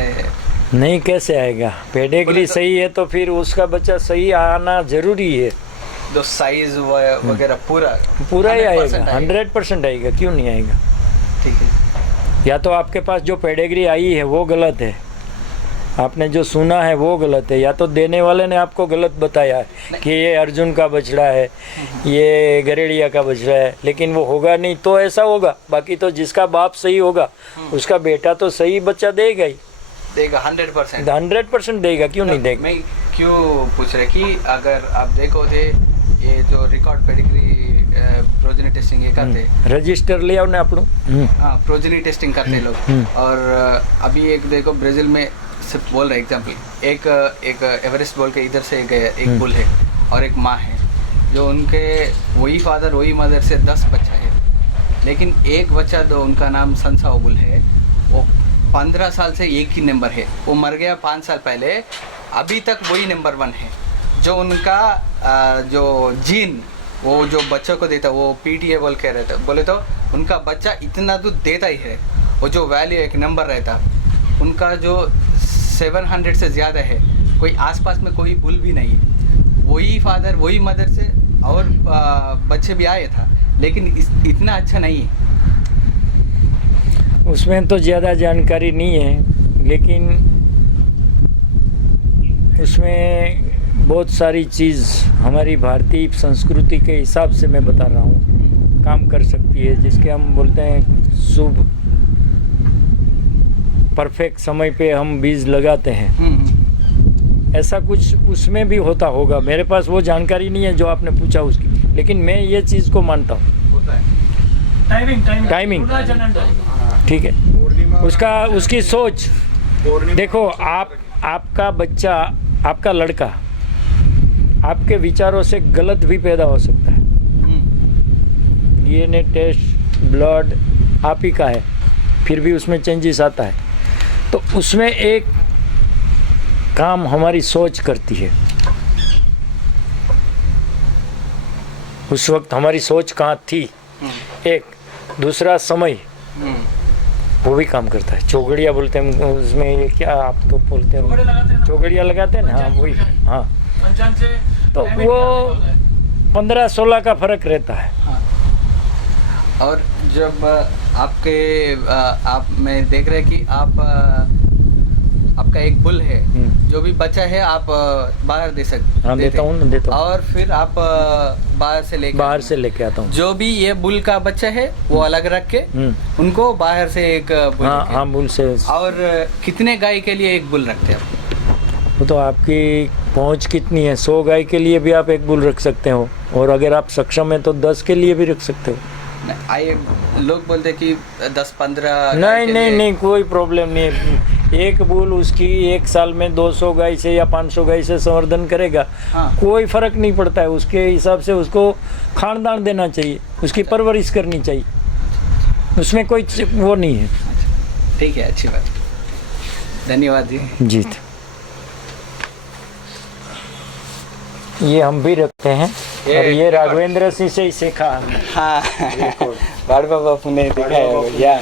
नहीं कैसे आएगा। पेडिग्री तो- सही है तो फिर उसका बच्चा सही आना जरूरी है। जो साइज वगैरह पूरा पूरा ही 100% आएगा, 100% आएगा, क्यों नहीं आएगा। ठीक है। या तो आपके पास जो पेडिग्री आई है वो गलत है, आपने जो सुना है वो गलत है, या तो देने वाले ने आपको गलत बताया है कि ये अर्जुन का बछड़ा है, ये गरेड़िया का बछड़ा है, लेकिन वो होगा नहीं तो ऐसा होगा। बाकी तो जिसका बाप सही होगा उसका बेटा तो सही बच्चा देगा ही, देगा 100%। 100% देगा, क्यों नहीं देगा। मैं क्यों पूछ रहे कि अगर आप देखो थे ये जो रिकॉर्ड पेडिग्री प्रोजेनी टेस्टिंग ये करते रजिस्टर ले आओ ना अपनों। हाँ, प्रोजेनी टेस्टिंग करते लोग। और अभी एक देखो ब्राजील में सिर्फ बोल रहे एग्जाम्पल, एक एवरेस्ट बोल के इधर से एक बुल है और एक माँ है, जो उनके वही फादर वही मदर से 10 बच्चा है, लेकिन एक बच्चा जो उनका नाम संसाओ बुल है वो 15 साल से एक ही नंबर है, वो मर गया 5 साल पहले, अभी तक वही नंबर 1 है। जो उनका जो जीन वो जो बच्चों को देता वो PTA बोल के रहता, बोले तो उनका बच्चा इतना दूध देता ही है, वो जो वैल्यू एक नंबर रहता उनका जो 700 से ज़्यादा है, कोई आसपास में कोई बुल भी नहीं है, वही फादर वही मदर से और बच्चे भी आए था, लेकिन इतना अच्छा नहीं है। उसमें तो ज़्यादा जानकारी नहीं है, लेकिन उसमें बहुत सारी चीज़ हमारी भारतीय संस्कृति के हिसाब से मैं बता रहा हूँ काम कर सकती है, जिसके हम बोलते हैं शुभ परफेक्ट समय पे हम बीज लगाते हैं। ऐसा कुछ उसमें भी होता होगा, मेरे पास वो जानकारी नहीं है जो आपने पूछा उसकी, लेकिन मैं ये चीज़ को मानता हूँ। होता है टाइमिंग ठीक है, उसकी सोच देखो। आपका बच्चा, आपका लड़का आपके विचारों से गलत भी पैदा हो सकता है। DNA टेस्ट ब्लड आप ही का है, फिर भी उसमें चेंजेस आता है, तो उसमें एक काम हमारी सोच करती है। उस वक्त हमारी सोच कहाँ थी, एक दूसरा समय वो भी काम करता है। चौगड़िया बोलते हैं उसमें, ये क्या आप तो बोलते हैं चौगड़िया लगाते हैं ना, हाँ वही। हाँ, तो वो 15-16 का फर्क रहता है। और जब आप में देख रहे कि आपका एक बुल है, जो भी बच्चा है आप बाहर दे सकते। हाँ देता हूँ। और फिर आप बाहर से लेके आता हूँ। जो भी ये बुल का बच्चा है वो अलग रख के उनको बाहर से एक बुल हाँ हाँ बुल से। और कितने गाय के लिए एक बुल रखते हैं आप? वो तो आपकी पहुंच कितनी है, 100 गाय के लिए भी आप एक बुल रख सकते हो, और अगर आप सक्षम हैं तो 10 के लिए भी रख सकते हो। लोग बोलते कि 10-15 नहीं, कोई प्रॉब्लम नहीं है। एक बुल उसकी एक साल में 200 गाय से या 500 गाय से संवर्धन करेगा। हाँ। कोई फर्क नहीं पड़ता है, उसके हिसाब से उसको खानदान देना चाहिए, उसकी परवरिश करनी चाहिए, उसमें कोई वो नहीं है। ठीक है, अच्छी बात, धन्यवाद जी। ये हम भी रखते हैं, और ये राघवेंद्र सिंह से ही सीखा हमने। हाँ बाड़वा बापू ने दिखाया होगा। या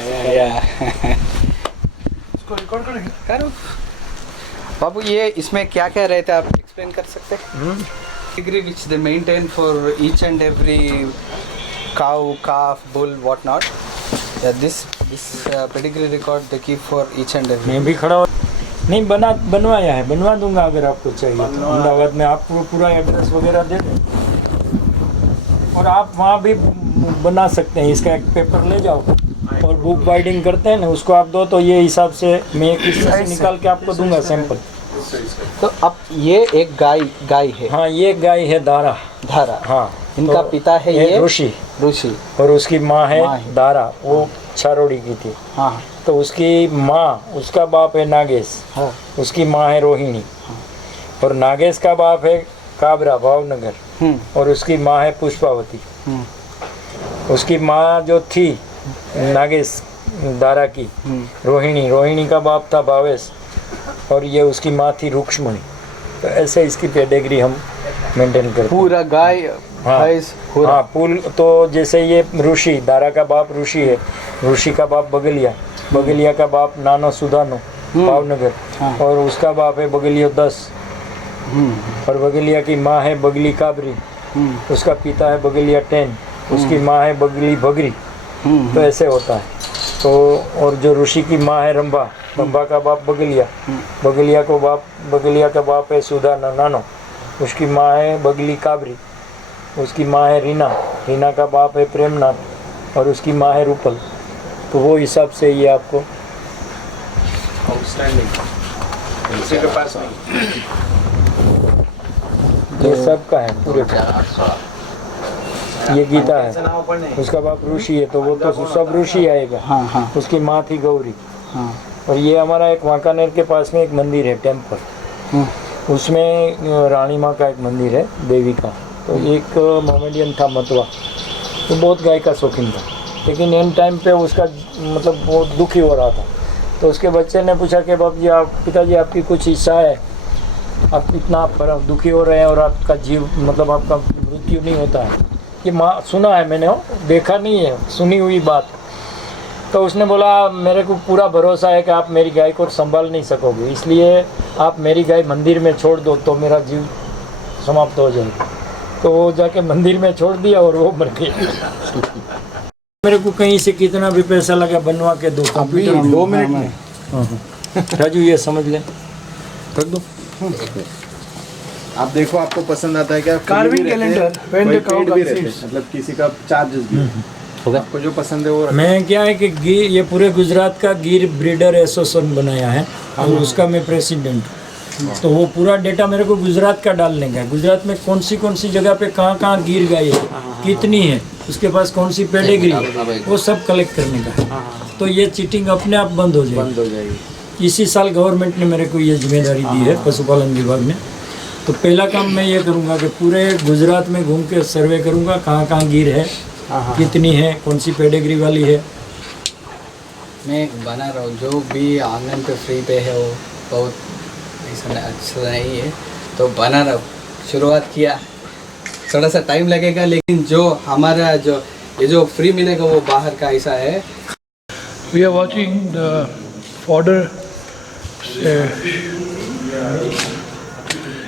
इसको रिकॉर्ड करेंगे। करो बाबू, ये इसमें क्या क्या रहता है आप एक्सप्लेन कर सकते हैं? Degree which they maintain for each and every cow, calf, bull, what not. This pedigree record they keep for each and every. मैं भी खड़ा हो नहीं बनवाया है, बनवा दूंगा अगर आपको चाहिए तो। अहमदाबाद में आपको पूरा एड्रेस वगैरह दे दें और आप वहाँ भी बना सकते हैं। इसका एक पेपर ले जाओ और बुक बाइंडिंग करते हैं ना, उसको आप दो तो ये हिसाब से मैं एक हिस्से से निकाल के आपको दूंगा सैंपल। तो अब ये एक गाय है। हाँ, ये गाय है धारा। हाँ, इनका तो पिता है ये ऋषि और उसकी माँ है दारा, वो छारोड़ी की थी। हाँ, तो उसकी माँ, उसका बाप है नागेश। हाँ, उसकी माँ है रोहिणी। और नागेश का बाप है काबरा भावनगर और उसकी माँ है पुष्पावती। उसकी माँ जो थी नागेश दारा की रोहिणी का बाप था भावेश और ये उसकी माँ थी रुक्ष्मणी। तो ऐसे इसकी पेडिग्री हम मेंटेन करते हैं। पूरा गाय भैंस पूरा। हाँ, पुल तो जैसे ये ऋषि, दारा का बाप ऋषि है, ऋषि का बाप बगलिया का बाप नानो सुदानो भावनगर। हाँ। और उसका बाप है बगलिया 10 और बगलिया की माँ है बगली काबरी। उसका पिता है बगलिया 10, उसकी माँ है बगली बगरी। तो ऐसे होता है। तो और जो ऋषि की माँ है रंभा का बाप बगलिया का बाप है सुधा नानो। उसकी माँ है बगली काबरी। उसकी माँ है रीना का बाप है प्रेमनाथ और उसकी माँ है रूपल। तो वो हिसाब से ये आपको किसी के पास नहीं। ये सब का है पूरे का। ये गीता है, उसका बाप ऋषि है तो वो तो सब ऋषि आएगा। हाँ। उसकी माँ थी गौरी। हाँ। और ये हमारा एक वांकानेर के पास में एक मंदिर है टेम्पल, उसमें रानी माँ का एक मंदिर है देवी का। तो एक मोमेडियन था मतवा, तो बहुत गाय का शौकीन था, लेकिन एंड टाइम पे उसका मतलब बहुत दुखी हो रहा था। तो उसके बच्चे ने पूछा कि बाप जी पिताजी आपकी कुछ इच्छा है, आप इतना दुखी हो रहे हैं और आपका जीव मतलब आपका मृत्यु नहीं होता है। ये माँ सुना है मैंने, देखा नहीं है, सुनी हुई बात। तो उसने बोला मेरे को पूरा भरोसा है कि आप मेरी गाय को संभाल नहीं सकोगे, इसलिए आप मेरी गाय मंदिर में छोड़ दो तो मेरा जीव समाप्त हो जाएगा। तो वो जाके मंदिर में छोड़ दिया और वो मर गया। मेरे को कहीं से कितना भी पैसा लगा बनवा के दो, कंप्यूटर 2 मिनट में। राजू ये समझ ले, रख दो। आप देखो आपको पसंद आता है क्या? कार्विंग कैलेंडर मतलब किसी का चार्जेस भी होगा, आपको जो पसंद है वो। मैं क्या है कि गिर, ये पूरे गुजरात का गिर ब्रीडर एसोसिएशन बनाया है और उसका मैं प्रेसिडेंट हूँ। तो वो पूरा डेटा मेरे को गुजरात का डालने का है। गुजरात में कौन सी जगह पे कहाँ गिर गई है, कितनी है, उसके पास कौन सी पेडिग्री है, वो सब कलेक्ट करने का है। तो ये चीटिंग अपने आप बंद हो जाएगी। इसी साल गवर्नमेंट ने मेरे को ये जिम्मेदारी दी है पशुपालन विभाग ने। तो पहला काम मैं ये करूँगा कि पूरे गुजरात में घूम के सर्वे करूँगा कहाँ गिर है, कितनी है, कौन सी पेडिग्री वाली है। मैं बना रहा हूँ, जो भी ऑनलाइन पे फ्री पे है वो बहुत ऐसा अच्छा नहीं है, तो बना रहा हूँ। शुरुआत किया, थोड़ा सा टाइम लगेगा, लेकिन जो हमारा ये जो फ्री मिलेगा वो बाहर का ऐसा है। We are watching the fodder.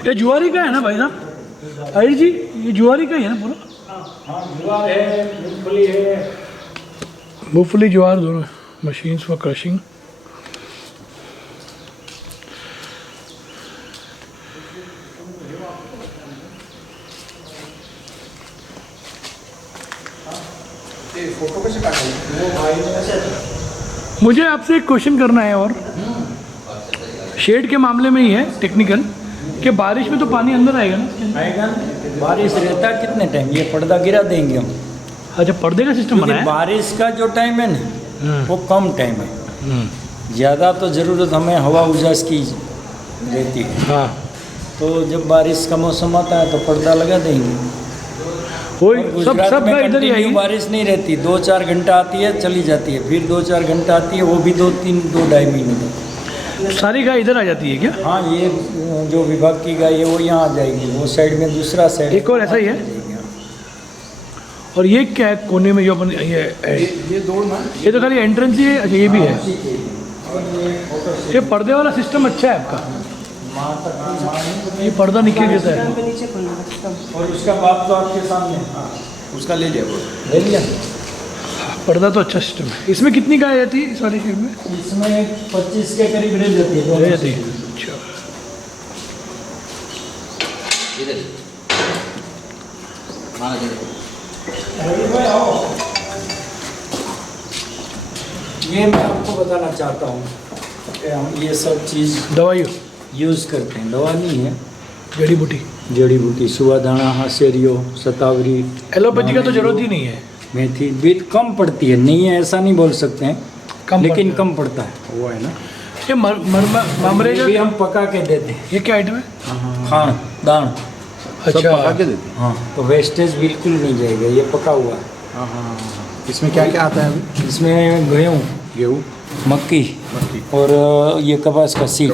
ये जुआरी का है ना भाई साहब? अरे जी ये जुआरी का ही है ना पूरा? ज्वार है, मूंगफली है, मूंगफली ज्वार दोनों मशीन्स फॉर क्रशिंग। मुझे आपसे एक क्वेश्चन करना है और शेड के मामले में ही है टेक्निकल, कि बारिश में तो पानी अंदर आएगा ना? आएगा। बारिश रहता कितने टाइम, ये पर्दा गिरा देंगे हम। अच्छा, पर्दे का सिस्टम बनाया है? बारिश का जो टाइम है ना वो कम टाइम है, ज़्यादा तो ज़रूरत हमें हवा उजास की रहती है। हाँ, तो जब बारिश का मौसम आता है तो पर्दा लगा देंगे। वही गुजरात सब में का इधर ही कंटिन्यू आएगी। बारिश नहीं रहती, 2-4 घंटा आती है चली जाती है, फिर 2-4 घंटा आती है, वो भी 2-2.5 महीने तक। सारी गाय इधर आ जाती है क्या? हाँ, ये जो विभाग की गाय है वो यहाँ आ जाएगी, वो साइड में दूसरा साइड एक और ऐसा ही है। और ये क्या है कोने में जो अपन ये दो ना ये तो खाली एंट्रेंस ही है। अच्छा ये भी है। ये पर्दे वाला सिस्टम अच्छा है आपका। ये पर्दा निकल देता है। और उसका बाप तो आपके सामने उसका ले लिया वो। ले लिया। पर्दा तो अच्छा सिस्टम है। इसमें कितनी गाय रहती है इस वाले शेड में? इसमें 25 के करीब रह जाती है। रह जाती है। अच्छा ये मैं आपको बताना चाहता हूँ कि हम ये सब चीज़ दवाई यूज़ करते हैं। दवा नहीं है, जड़ी बूटी। जड़ी बूटी, सुवादाना, हसेरियो, सतावरी, एलोपैथी का तो जरूरत ही नहीं है। मेथी भी कम पड़ती है। नहीं है ऐसा नहीं बोल सकते हैं, कम लेकिन पड़ता कम पड़ता है। वो है ना, ये मामरे ये भी हम पका के देते हैं। ये क्या आइटम है? हाँ, दान। सब अच्छा पका के देते हाँ, तो वेस्टेज बिल्कुल नहीं जाएगा। ये पका हुआ है। हैं। इसमें क्या क्या आता है अभी? इसमें गेहूँ, गेहूँ, मक्की मक्की, और ये कपास का सीड।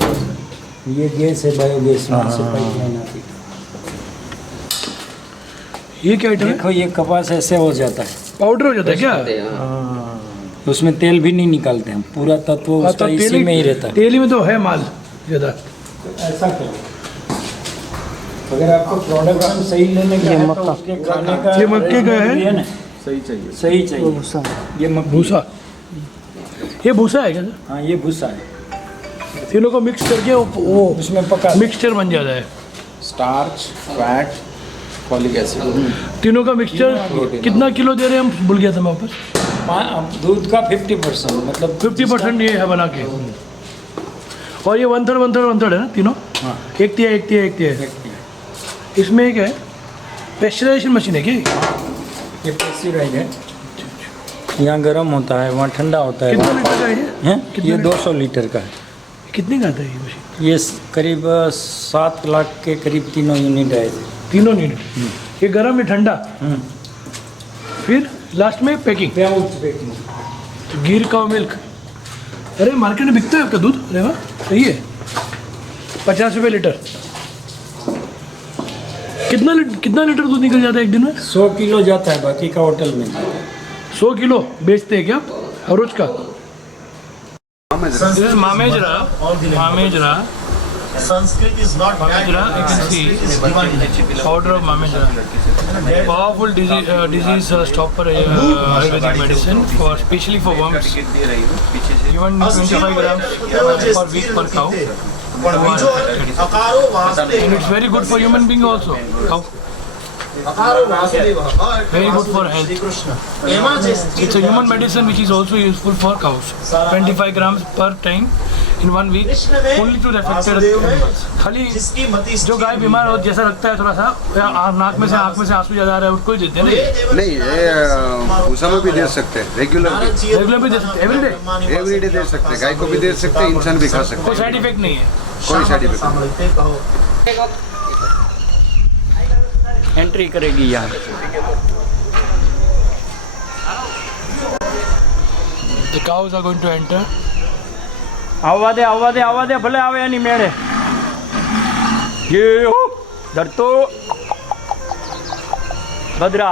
ये गैस है, बायोगैस में से पाइपलाइन आती है। ये क्या आइटम है? देखो ये कपास ऐसे हो जाता है, पाउडर हो जाता है क्या? उसमें तेल भी नहीं निकालते हम। पूरा तत्व हाँ, उसका तो इसी में ही रहता है। तेल ही में तो है माल ज़्यादा। ऐसा करो, अगर आपको प्रोडक्ट हम सही लेने का है तो उसके खाने का ये मक्के का है? भी ना, सही चाहिए। सही चाहिए। ये मक्की, भूसा, ये भूसा है क्या सर? हाँ ये भूसा है। तीनों को मिक्स करके वो उसमें पका मिक्सचर बन जाता है। Starch, fat, folic acid. तीनों का मिक्सचर कितना किलो दे रहे हैं हम? भूल गया था मैं वापस। दूध का 50%, मतलब 50% ये है बना के। और ये 1/3 है ना तीनों? हाँ। एक तिहाई एक तिहाई एक तिहाई। इसमें क्या है? पेस्चराइजेशन मशीन है क्या? ये पेस्टिसाइड है। यहाँ गर्म होता है, वहाँ ठंडा होता है। कितना लीटर का है ये? हैं? कितने ये लीटर? 200 लीटर का है। कितने का आता है ये मशीन? ये करीब 7 लाख के करीब तीनों यूनिट आए थे। तीनों यूनिट। ये गर्म है ठंडा। फिर लास्ट में पैकिंग। गिर का मिल्क। अरे मार्केट में बिकता है आपका दूध? अरे वाह, सही है। 50 रुपये लीटर। कितना लीटर दूध निकल जाता है एक दिन में? 100 किलो जाता है, बाकी का होटल में। 100 किलो बेचते हैं क्या हर रोज का? This is Mamejra. Sanskrit is not Mamejra, you can see powder of Mamejra. Powerful disease stopper Ayurvedic medicine for especially for worms. Given 25 grams per week per cow. अकारो Vasudev And it's very good for human being also. Cow. अकारो Vasudev Very good for health. Krishna एमाचे It's a human medicine which is also useful for cows. 25 grams per time in 1 week. Only to the affected animals. खाली जिसकी मति जो गाय बीमार हो जैसा लगता है थोड़ा सा, या नाक में से आँख में से आंसू ज्यादा आ रहा है, उसको ही देते हैं ना। नहीं, ये भूसा में भी दे सकते हैं, रेगुलर भी, रेगुलर भी दे सकते हैं, एवरीडे। एवरीडे दे सकते हैं, गाय को भी दे सकते हैं, इंसान भी खा सकते कोई हैं, साइड इफेक्ट नहीं है। कोई साइड इफेक्ट नहीं। कहो एंट्री करेगी यहाँ। The cows are going to enter. આવવા દે ભલે આવે એની મેળે। ये हो धरतो भद्रा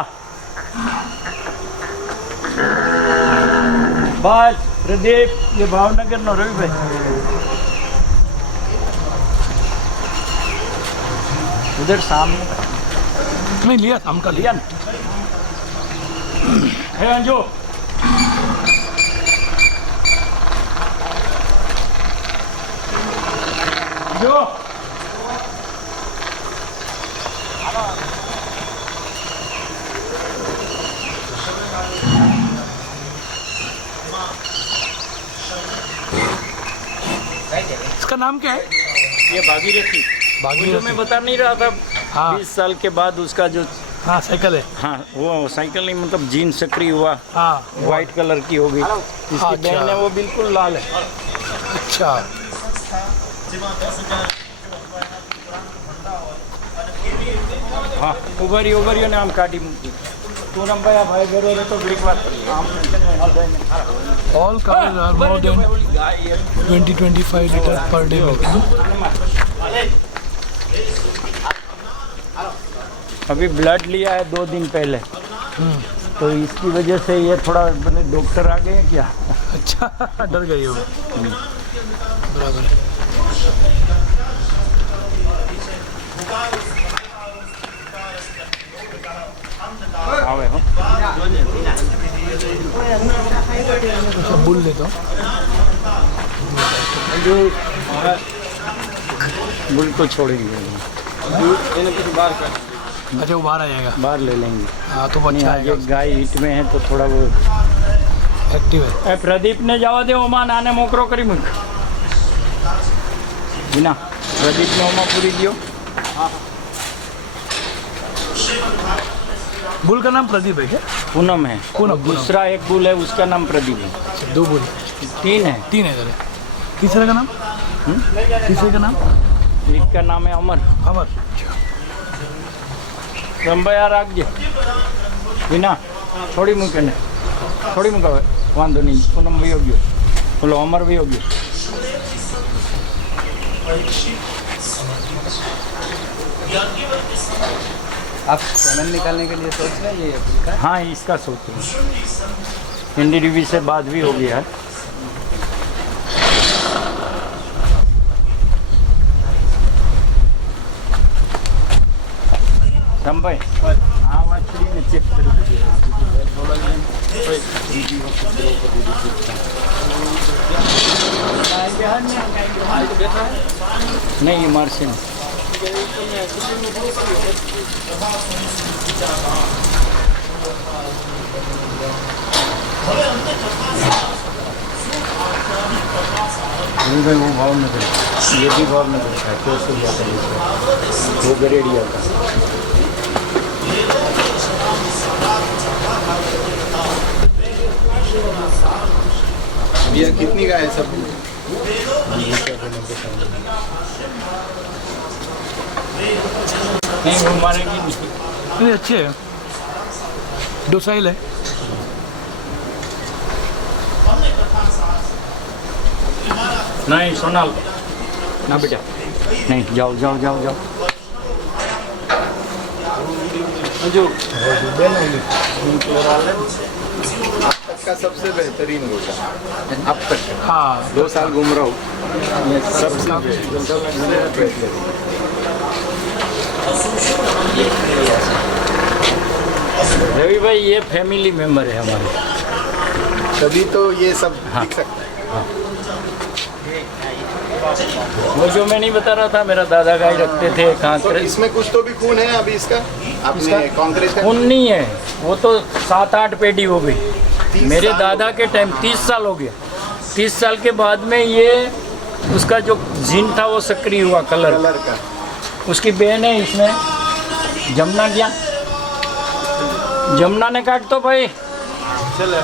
बस प्रदीप, ये भावनगर नो रवि भाई। उधर सामने नहीं लिया था, हमका लिया। लिया ना है अंजो। जो इसका नाम क्या है? ये भागीरथी। जो मैं बता नहीं रहा था, हाँ 20 साल के बाद उसका जो, हाँ साइकिल है। हाँ वो साइकिल नहीं, मतलब जीन सक्रिय हुआ, हाँ वाइट कलर की हो गई। इसकी अच्छा। बहन है वो बिल्कुल लाल है। अच्छा। हाँ उभरी ने आम काटी मूकी। तू रंबाया भाई घरे रे तो एक बात आम All cows are more than 20-25 liters per day milking. अभी ब्लड लिया है 2 दिन पहले। तो इसकी वजह से ये थोड़ा मैंने डॉक्टर आ गए हैं क्या। अच्छा डर गई हो बराबर है। आवे हो अच्छा बुल लेता हूँ। बुल को छोड़ेंगे, अच्छा वो बाहर आ जाएगा, बाहर ले लेंगे। हाँ तो वो नहीं अच्छा आज आएगा, एक गाय हीट में है तो थोड़ा वो एक्टिव है। ए प्रदीप ने जवा दे ओमा नाने मोकरो करी मुख बिना प्रदीप ने ओमा पूरी दियो। बुल का नाम प्रदीप है क्या? पूनम है, पूनम, दूसरा एक बुल है उसका नाम प्रदीप है। अच्छा, 2 बुल, 3 है। 3 है इधर। तीसरे का नाम? तीसरे का नाम? एक का नाम है अमर। अमर। रंबया राखजे बिना थोड़ी मूके ने थोड़ी मूका वांधो नहीं। पूनम भी होगी, बोलो अमर भी होगी। आप चैनल निकालने के लिए सोच रहे हैं ये का? हाँ इसका सोच रहे हैं। हिंदी टीवी से बात भी हो गया है। संभाई हाँ मछली ने चेक कर दीजिए। नहीं मार्शन भाई वो भावनगर, ये भी भावनगर का कैसे वो गरेड़िया का। भैया कितनी गाय है सब? नहीं वो मारेगी नहीं। नहीं अच्छे है, डोसाइल है। नहीं सोनाल ना बेटा नहीं, जाओ जाओ जाओ जाओ जो अब तक का सबसे बेहतरीन होगा अब तक का। हाँ 2 साल घूम रहा हूँ, सबसे बेहतरीन। रवि भाई ये फैमिली मेंबर है हमारे, तभी तो ये सब दिख सकता है। वो जो मैं नहीं बता रहा था मेरा दादा गाय रखते थे तो कांकरेज। इसमें कुछ तो भी खून है अभी इसका, आपने कांकरेज का? खून नहीं है वो तो 7-8 पेटी हो गई। मेरे दादा के टाइम 30 साल हो गया। 30 साल के बाद में ये उसका जो जीन था वो सक्रिय हुआ कलर का। उसकी बहन है इसमें जमुना, क्या जमुना ने काट तो भाई चले।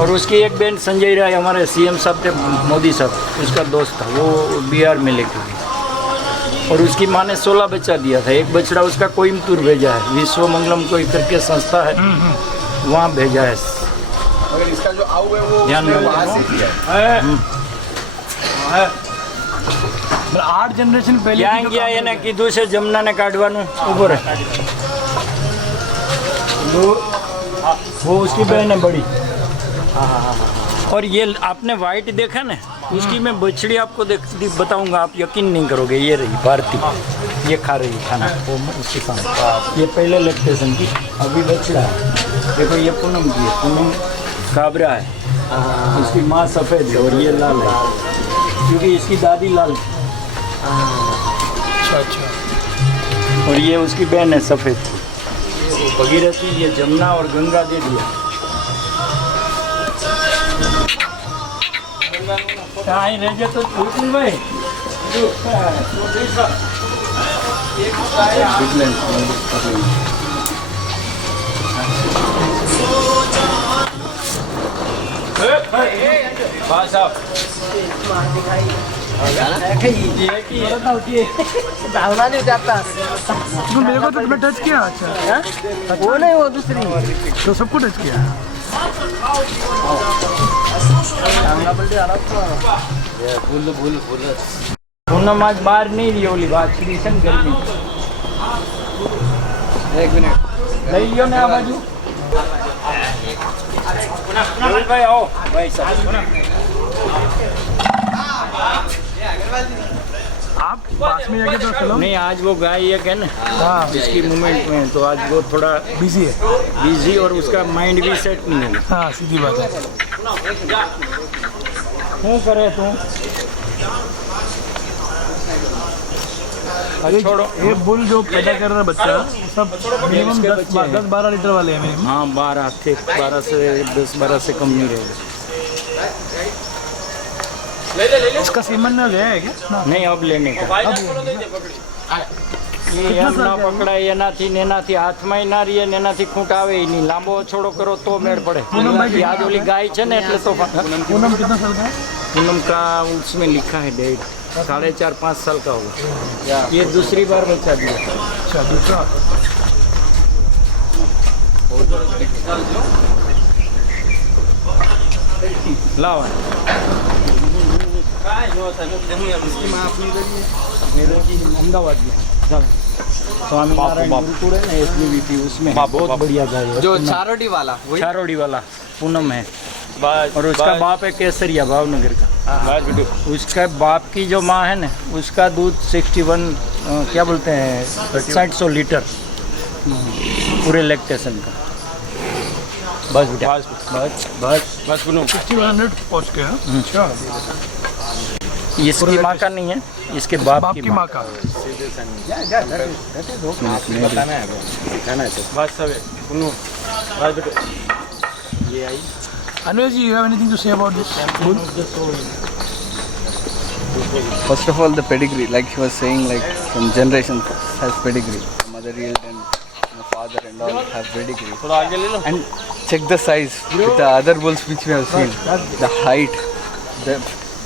और उसकी एक बहन संजय राय हमारे सीएम साहब थे, मोदी साहब, उसका दोस्त था, वो बिहार में लेके गई। और उसकी माँ ने 16 बच्चा दिया था। एक बछड़ा उसका कोयम्बतूर भेजा है, विश्व मंगलम कोई करके संस्था है वहाँ भेजा है। अगर इसका जो आऊ है वो ध्यान उसने में वहाँ से किया है। 8 जनरेशन पहले क्या किया ये ना कि दूसरे जमुना ने काटवानू ऊपर है वो उसकी बहन है बड़ी। और ये आपने वाइट देखा ना, उसकी मैं बछड़ी आपको बताऊंगा, आप यकीन नहीं करोगे। ये रही भारती, ये खा रही खाना वो उसके सामने। ये पहले लैक्टेशन की, अभी बछड़ा है। देखो ये पूनम की है, पूनम काबरा है, उसकी माँ सफ़ेद है और ये लाल है क्योंकि इसकी दादी लाल है। अच्छा। और ये उसकी बहन है सफ़ेद, भगीरथी, ये जमुना और गंगा दे दिया। कहाँ रह गया तो पूछ भाई तो मेरे को तो तुमने टच किया। अच्छा वो नहीं, वो दूसरी। तो सबको टच किया। पूनम आज बाहर नहीं रही होली बात गर्मी। एक मिनट लई लियो ने आ बाजू भाई आओ भाई साहब। आप पास में जाके तो चलो। नहीं आज वो गाय एक है ना हाँ इसकी मूवमेंट में, तो आज वो थोड़ा बिजी है। बिजी और उसका माइंड भी सेट नहीं है। हाँ सीधी बात है। क्यों करे तू? छोड़ो। ये बुल जो पैदा कर रहा है बच्चा सब मिनिमम इसके 10-12 लीटर वाले हैं मिनिमम। हाँ 12 थे, 12 से कम नहीं रहेगा। इसका सीमन में गया है क्या ना? नहीं अब लेने का ये એમ ના પકડાય એનાથી ને એનાથી હાથમાં ના રહીએ ને એનાથી ખૂંટ આવે નહીં, લાંબો છોડો કરો તો મેળ પડે। आज ओली गाय છે ને એટલે તો पूनम कितना साल का है? पूनम का उसमें लिखा है 4.5 साल का होगा। ये दूसरी बार बच्चा दिया। अच्छा दूसरा। लाओ अहमदाबाद में स्वामीनारायण गुरुकुल है ना एसबीवीपी, उसमें बहुत बढ़िया गाय है। जो चारोडी वाला वही। चारोड़ी वाला पूनम है और उसका बाप है केसरिया भावनगर का। उसका बाप की जो माँ है ना उसका दूध 61 क्या बोलते हैं 60 लीटर पूरे लैक्टेशन का। बस बेटा बस पूनम 6100 पहुँच गया। अच्छा इसकी माँ का नहीं है, इसके बाप की माँ का। Anwar ji, you have anything to say about this bull? First of all, the pedigree, like he was saying, like from generation has pedigree. The mother yield and the father and all have pedigree. And check the size with the other bulls which we have seen. The height,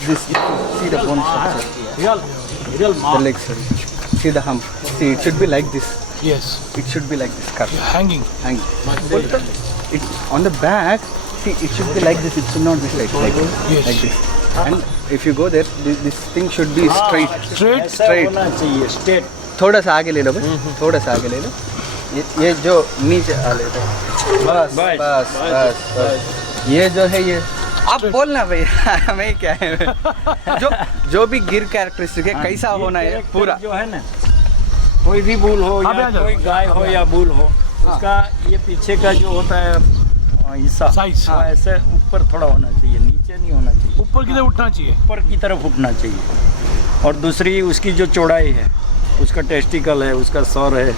see the bone structure, the legs, see the hump. See, it should be like this. Yes. It should be like this, curve, Hanging. hanging. It on the back. See, it should be like this. It should not be straight, like this. And if you go there, this thing should be straight. Straight. होना चाहिए straight. थोड़ा सा आगे ले लो भाई, थोड़ा सा आगे ले लो। ये जो नीचे आ ले लो, बस बस, बस बस बस। ये जो है ये आप बोलना भाई हमें क्या है जो भी गिर कैरेक्टरिस्टिक है कैसा होना है पूरा जो है ना, कोई भी बुल हो या कोई गाय हो या बुल हो, उसका ये पीछे का जो होता है हिस्सा Size, हाँ, ऐसे ऊपर थोड़ा होना चाहिए, नीचे नहीं होना चाहिए। ऊपर की तरफ उठना चाहिए। ऊपर की तरफ उठना चाहिए। और दूसरी उसकी जो चौड़ाई है, उसका टेस्टिकल है, उसका सौर है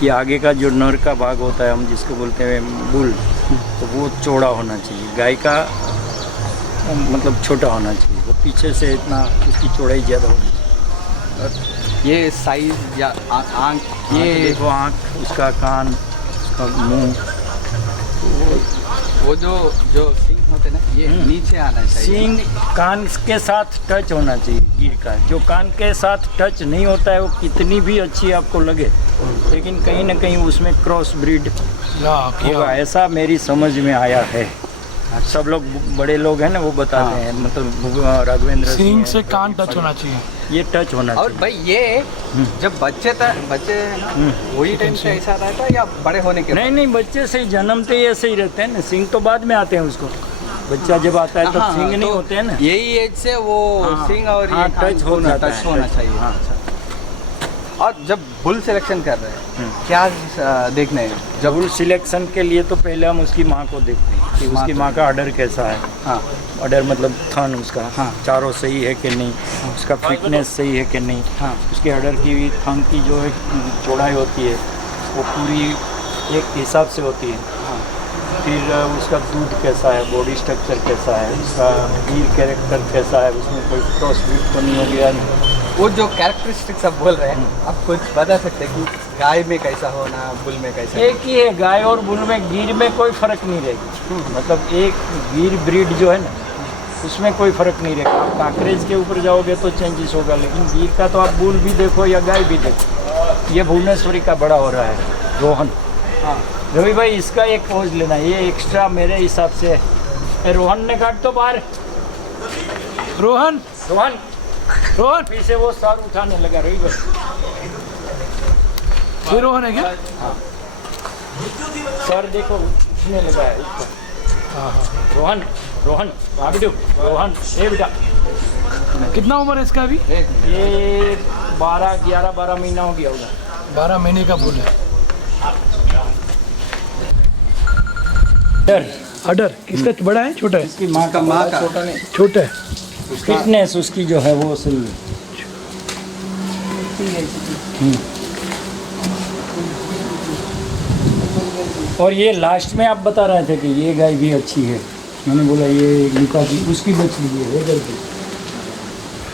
कि आगे का जो नर का भाग होता है हम जिसको बोलते हैं बुल, तो वो चौड़ा होना चाहिए। गाय का मतलब छोटा होना चाहिए, वो पीछे से इतना उसकी चौड़ाई ज़्यादा होनी चाहिए। ये साइज या आँख, ये देखो आँख, उसका कान, उसका मुंह, वो जो सिंग होते हैं ना, ये नीचे आना चाहिए। सींग कान के साथ टच होना चाहिए गिर का। जो कान के साथ टच नहीं होता है वो कितनी भी अच्छी आपको लगे, लेकिन कहीं ना कहीं उसमें क्रॉस ब्रीड होगा, ऐसा मेरी समझ में आया है। सब लोग बड़े लोग हैं ना वो बताते हैं, मतलब राघवेंद्र सींग से कान टच होना चाहिए। ये टच होना और चाहिए। भाई ये जब बच्चे वही टाइम से ऐसा रहता है या बड़े होने के बाद? नहीं बच्चे से जन्मते ही ऐसे ही रहते हैं ना, सींग तो बाद में आते हैं उसको। बच्चा जब आता है तब सींग नहीं होते हैं ना, यही एज से वो सिंग और ये टच होना चाहिए। हाँ। और जब बुल सिलेक्शन कर रहे हैं क्या देखने हैं? जब बुल सिलेक्शन के लिए तो पहले हम उसकी माँ को देखते हैं कि उसकी माँ का ऑर्डर कैसा है। हाँ, ऑर्डर मतलब थन उसका, हाँ, चारों सही है कि नहीं, उसका फिटनेस सही है कि नहीं, हाँ, उसके ऑर्डर की थन की जो एक चौड़ाई होती है वो पूरी एक हिसाब से होती है। हाँ, फिर उसका दूध कैसा है, बॉडी स्ट्रक्चर कैसा है, उसका गिर कैरेक्टर कैसा है, उसमें कोई क्रॉस ब्रीड तो नहीं हो गया। वो जो कैरेक्टरिस्टिक्स आप बोल रहे हैं, आप कुछ बता सकते हैं कि गाय में कैसा होना, बुल में कैसा? एक ही है, गाय और बुल में गिर में कोई फर्क नहीं रहेगा। मतलब एक गिर ब्रीड जो है ना उसमें कोई फर्क नहीं रहेगा। आप कांकरेज के ऊपर जाओगे तो चेंजेस होगा, लेकिन गिर का तो आप बुल भी देखो या गाय भी देखो। ये भुवनेश्वरी का बड़ा हो रहा है रोहन। हाँ, रवि भाई इसका एक पोज लेना, ये एक्स्ट्रा मेरे हिसाब से है। रोहन ने काट तो बाहर, रोहन रोहन रोहन फिर से वो सर उठाने लगा। रवि भाई ये रोहन है क्या? सर देखो इसने लगाया ऊपर। रोहन रोहन बेटू रोहन ए बेटा कितना उम्र है इसका अभी? ये 12 महीना हो गया होगा। 12 महीने का फूल है। अडर किसका बड़ा है छोटा है? इसकी माँ का छोटा नहीं छोटा है। फिटनेस उसकी जो है वो सही है। और ये लास्ट में आप बता रहे थे कि ये गाय भी अच्छी है। मैंने बोला ये लुका की उसकी बच्ची है ये गाय की।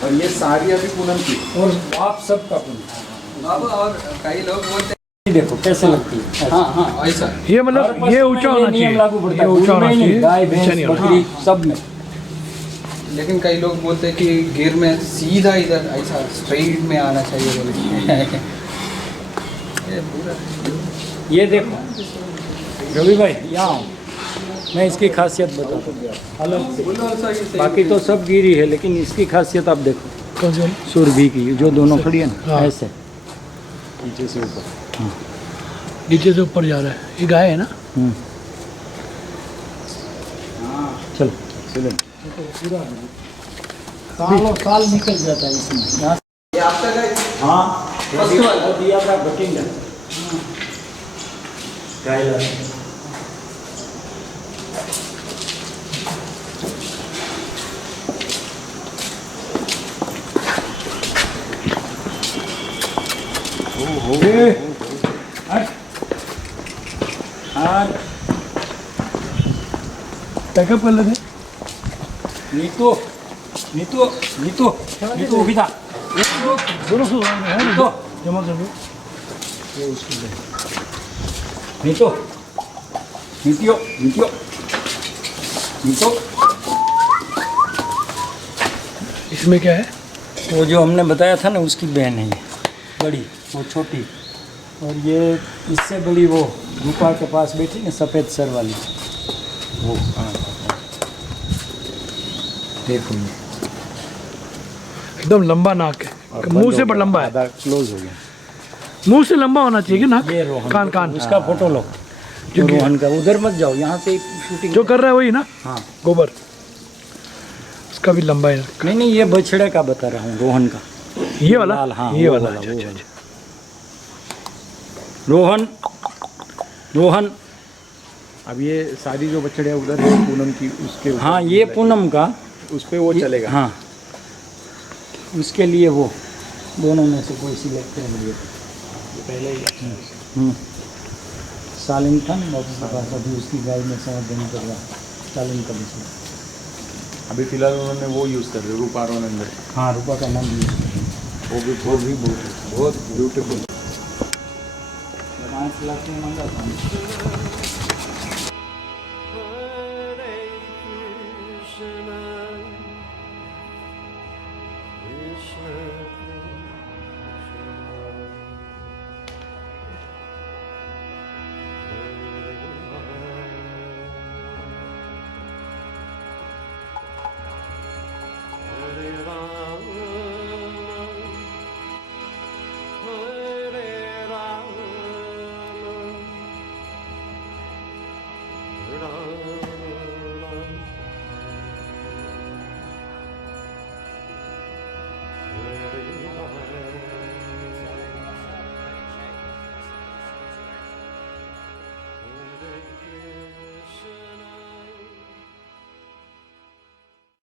और ये सारी अभी पूनम की। और आप सबका पूनम। और कई लोग बोलते देखो कैसे लगती है। हाँ ऐसा ये मतलब ये ऊंचा होना चाहिए। लागू पड़ता ये ऊंचा होना चाहिए। गाय नीचा भैंस नहीं होना। बकरी सब में। लेकिन कई लोग बोलते हैं कि गिर में सीधा इधर ऐसा स्ट्रेट में आना चाहिए बोले ये पूरा ये देखो रवि भाई यहाँ आओ। मैं इसकी खासियत बताता हूँ अलग से। बाकी तो सब गिरी है लेकिन इसकी खासियत आप देखो। कौन सी वाली? सुरभि की जो दोनों खड़ी है ना हाँ। ऐसे नीचे से ऊपर। नीचे से ऊपर जा रहा है। ये गाय है ना? चलो चलो साल निकल जाता है इसमें यहाँ से। हाँ दिया था बटिंगा गाय पैकअप कर लेते हैं। नीतू नीतू नीतू नीतू उभी था दोनों सौ है ना? तो जमा कर दो। ये उसकी ले नीतू नीतियो नीतियो नीतू। इसमें क्या है? वो जो हमने बताया था ना उसकी बहन है ये बड़ी वो छोटी और ये इससे बड़ी वो गुफा के पास बैठी ना सफ़ेद सर वाली वो। हाँ देखो ये एकदम लंबा नाक है। मुंह से बड़ा लंबा है। क्लोज हो गया। मुंह से लंबा होना चाहिए कि नाक? ये रोहन कान कान उसका फोटो लो जो रोहन का। उधर मत जाओ यहाँ से शूटिंग जो कर रहा है वही ना? हाँ गोबर उसका भी लंबा है। नहीं नहीं ये बछड़े का बता रहा हूँ रोहन का। ये वाला? लाल, हाँ, ये वो वाला। वाला, अच्छा, वो अच्छा, वाला। अच्छा। रोहन रोहन अब ये सारी जो बछड़े उधर है पूनम की उसके ऊपर हाँ ये पूनम का उस पे वो चलेगा। हाँ उसके लिए वो दोनों में से कोई सिलेक्ट करेंगे। पहले ही सालिम था ना डॉक्टर के पास अभी उसकी गाय में समझ नहीं कर रहा सालिम का भी। अभी फिलहाल उन्होंने वो यूज़ कर रहे रूपा रोनंदर। हाँ रूपा का नाम भी वो भी बहुत ब्यूटीफुल। 5 लाख में मंगा था।